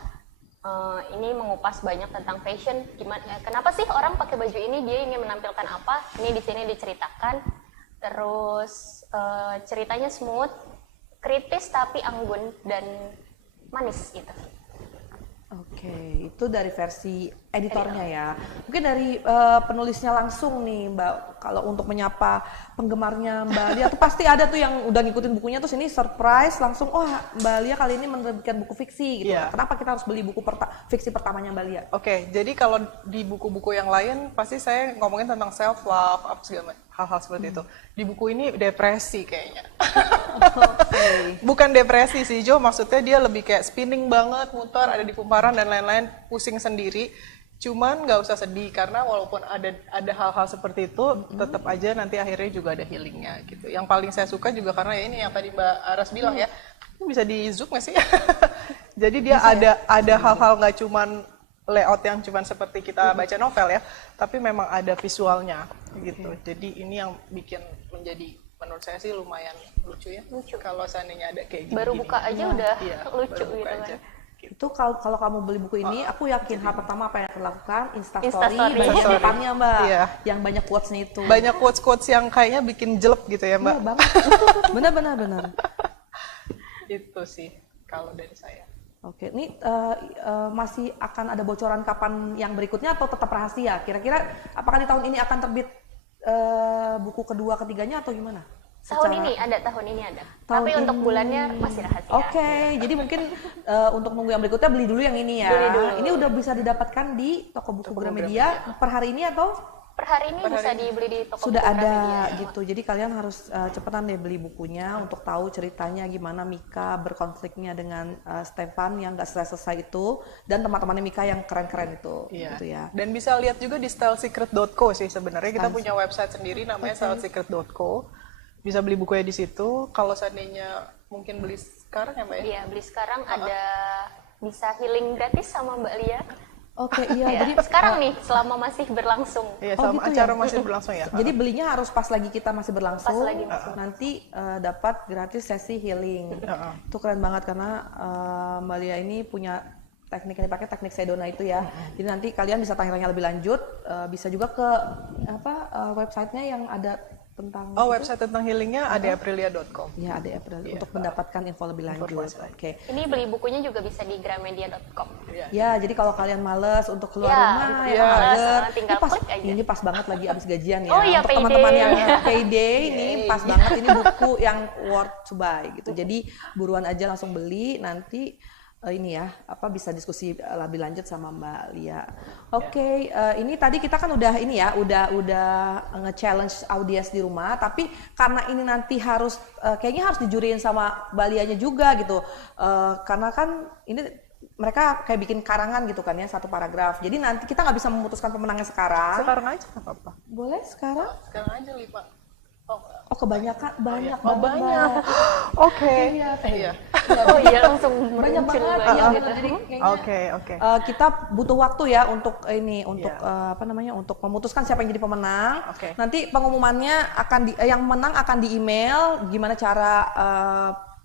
Ini mengupas banyak tentang fashion. Kenapa sih orang pakai baju ini? Dia ingin menampilkan apa? Ini di sini diceritakan. Terus ceritanya smooth, kritis tapi anggun dan manis gitu. Oke, itu dari versi editornya ya. Mungkin dari penulisnya langsung nih Mbak, kalau untuk menyapa penggemarnya Mbak Lia tuh pasti ada tuh yang udah ngikutin bukunya, terus ini surprise langsung, Mbak Lia kali ini menerbitkan buku fiksi gitu. Yeah. Kenapa kita harus beli buku fiksi pertamanya Mbak Lia? Oke, jadi kalau di buku-buku yang lain pasti saya ngomongin tentang self love, apa segala hal-hal seperti itu. Di buku ini depresi kayaknya. Bukan depresi sih Jo, maksudnya dia lebih kayak spinning banget, muter, ada di kumparan dan lain-lain, pusing sendiri. Cuman nggak usah sedih karena walaupun ada hal-hal seperti itu, tetap aja nanti akhirnya juga ada healingnya gitu. Yang paling saya suka juga karena ya ini yang tadi Mbak Aras bilang ya, ini bisa di zoom nggak sih? Jadi dia ada hal-hal nggak cuman layout yang cuman seperti kita baca novel ya, tapi memang ada visualnya gitu. Jadi ini yang bikin menjadi menurut saya sih lumayan lucu ya. Lucu kalau seandainya ada kayak gini. Baru buka aja udah lucu baru buka gitu aja. kan. Itu kalau kamu beli buku ini, aku yakin hal pertama apa yang akan lakukan, Instastory Instastory. banyak Instastory. depannya Mbak, Iya. yang banyak quotes-nya itu. Banyak quotes-quotes yang kayaknya bikin jelek gitu ya Mbak. Iya banget, benar. Itu sih kalau dari saya. Oke, ini masih akan ada bocoran kapan yang berikutnya atau tetap rahasia? Kira-kira apakah di tahun ini akan terbit buku kedua, ketiganya atau gimana? Tahun ini ada. Tapi Tahun untuk ini. bulannya masih rahasia. Oke, jadi mungkin untuk nunggu yang berikutnya beli dulu yang ini ya. Beli dulu. Ini udah bisa didapatkan di toko buku Gramedia per hari ini atau Per hari ini bisa dibeli di toko sudah buku ada Gramedia. gitu. Jadi kalian harus cepetan deh beli bukunya untuk tahu ceritanya gimana Mika berkonfliknya dengan Stefan yang gak selesai itu dan teman-temannya Mika yang keren-keren itu. Iya. Gitu ya. Dan bisa lihat juga di stylesecret.co sih sebenarnya. Kita punya website sendiri namanya stylesecret.co. Bisa beli bukunya di situ. Kalau seandainya mungkin beli sekarang ya Mbak ya? Iya, beli sekarang ada bisa healing gratis sama Mbak Lia. Oke, iya. Ya, Jadi sekarang nih selama masih berlangsung. Iya, Oh, selama gitu acara ya? masih berlangsung ya. Jadi belinya harus pas lagi kita masih berlangsung, Pas lagi masuk. nanti dapat gratis sesi healing. Itu keren banget karena Mbak Lia ini punya teknik yang dipakai, teknik Sedona itu ya. Jadi nanti kalian bisa tanya-tanya lebih lanjut, bisa juga ke websitenya yang ada tentang Oh, website tentang healingnya ada aprilia.com. ya ada April untuk mendapatkan info lebih lanjut. Informasi. Oke. Ini beli bukunya juga bisa di gramedia.com. Ya, jadi kalau kalian males untuk keluar Ya, rumah, untuk ya males, mager. tinggal Ini pas, klik aja. ini pas banget lagi abis gajian ya. Oh iya, untuk payday. teman-teman yang payday, ini pas banget. Ini buku yang worth to buy gitu. Jadi buruan aja langsung beli. Nanti ini ya, bisa diskusi lebih lanjut sama Mbak Lia. Oke, ini tadi kita kan udah ini ya, udah nge-challenge audiens di rumah. Tapi karena ini nanti harus kayaknya harus dijuriin sama Mbak Lianya juga gitu. Karena kan ini mereka kayak bikin karangan gitu kan ya, satu paragraf. Jadi nanti kita nggak bisa memutuskan pemenangnya sekarang. Sekarang aja nggak apa-apa. Boleh sekarang? Sekarang aja 5. Oh kebanyakan, banyak Oh, banget. banyak. Mbak. Oke. Iya. Oh iya, langsung Banyak muncul banget. banyak Iya, gitu. jadi kayaknya Oke. kita butuh waktu ya untuk ini, untuk Iya. untuk memutuskan siapa yang jadi pemenang. Oke. Nanti pengumumannya yang menang akan di email. Gimana cara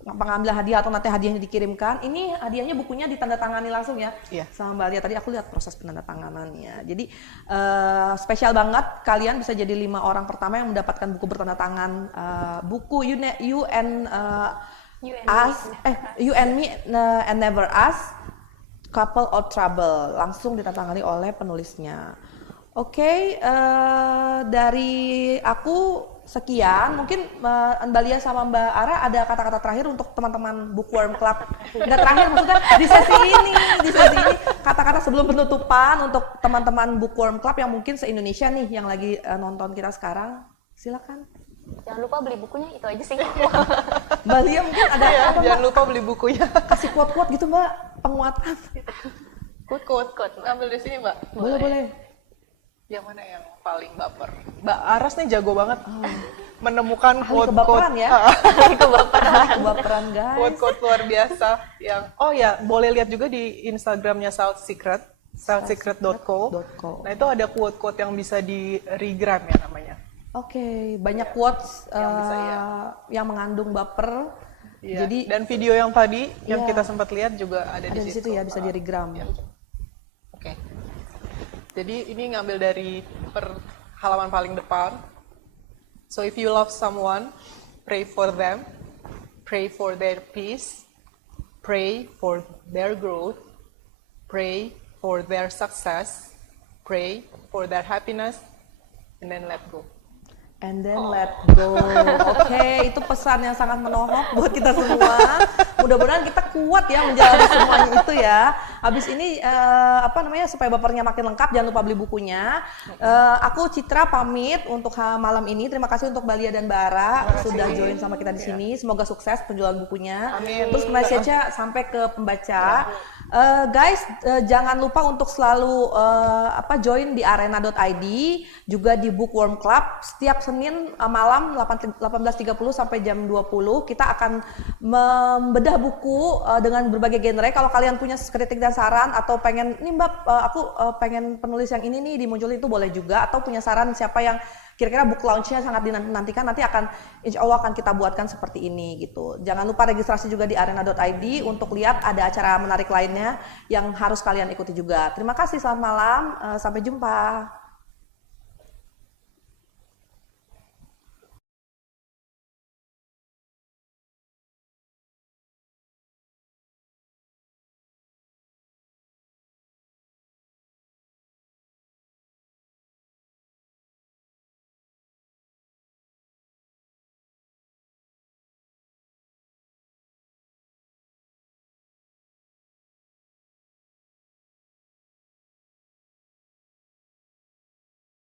pengambilan hadiah atau nanti hadiahnya dikirimkan. Ini hadiahnya bukunya ditandatangani langsung ya Iya. sama Mbak Lia. Tadi aku lihat proses penandatanganannya. Jadi spesial banget, kalian bisa jadi 5 orang pertama yang mendapatkan buku bertanda tangan buku You and Me and Never Us, Couple or Trouble, langsung ditandatangani oleh penulisnya. Oke, dari aku sekian. Mungkin Mbak Lia sama Mbak Ara ada kata-kata terakhir untuk teman-teman Bookworm Club. Nggak terakhir, maksudnya di sesi ini kata-kata sebelum penutupan untuk teman-teman Bookworm Club yang mungkin se-Indonesia nih yang lagi nonton kita sekarang. Silakan. Jangan lupa beli bukunya, itu aja sih. Mbak Lia mungkin ada Ya, apa, jangan Mbak? lupa beli bukunya. Kasih quote-quote gitu Mbak, penguatan. Quote. Ambil di sini, Mbak. Boleh. Yang mana yang paling baper? Mbak Aras nih jago banget menemukan Ahli kebaperan ya. Kebaperan guys. quote-quote luar biasa yang boleh lihat juga di Instagramnya southsecret.co. Nah itu ada quote-quote yang bisa di regram ya namanya. Oke, banyak quotes Yang bisa, yang mengandung baper. Iya. Jadi Dan video yang tadi yang Iya. kita sempat lihat juga ada ada di situ ya, bisa di regram. Ya. Oke. Jadi ini ngambil dari halaman paling depan. So if you love someone, pray for them, pray for their peace, pray for their growth, pray for their success, pray for their happiness, and then let go. And then let go. Oke, itu pesan yang sangat menohok buat kita semua. Mudah-mudahan kita kuat ya menjalani semuanya itu ya. Habis ini supaya bapernya makin lengkap, jangan lupa beli bukunya. Aku Citra pamit untuk malam ini. Terima kasih untuk Mbak Lia dan Mbak Ara sudah join sama kita di sini. Semoga sukses penjualan bukunya. Amin. Terus message-nya sampai ke pembaca. Guys, jangan lupa untuk selalu join di arena.id, juga di Bookworm Club. Setiap Senin malam 18.30 sampai jam 20 kita akan membedah buku dengan berbagai genre. Kalau kalian punya kritik dan saran atau pengen nih Mbak, aku pengen penulis yang ini nih dimunculin, itu boleh juga. Atau punya saran siapa yang kira-kira book launch-nya sangat dinantikan, nanti insya Allah akan kita buatkan seperti ini gitu. Jangan lupa registrasi juga di arena.id untuk lihat ada acara menarik lainnya yang harus kalian ikuti juga. Terima kasih, selamat malam, sampai jumpa.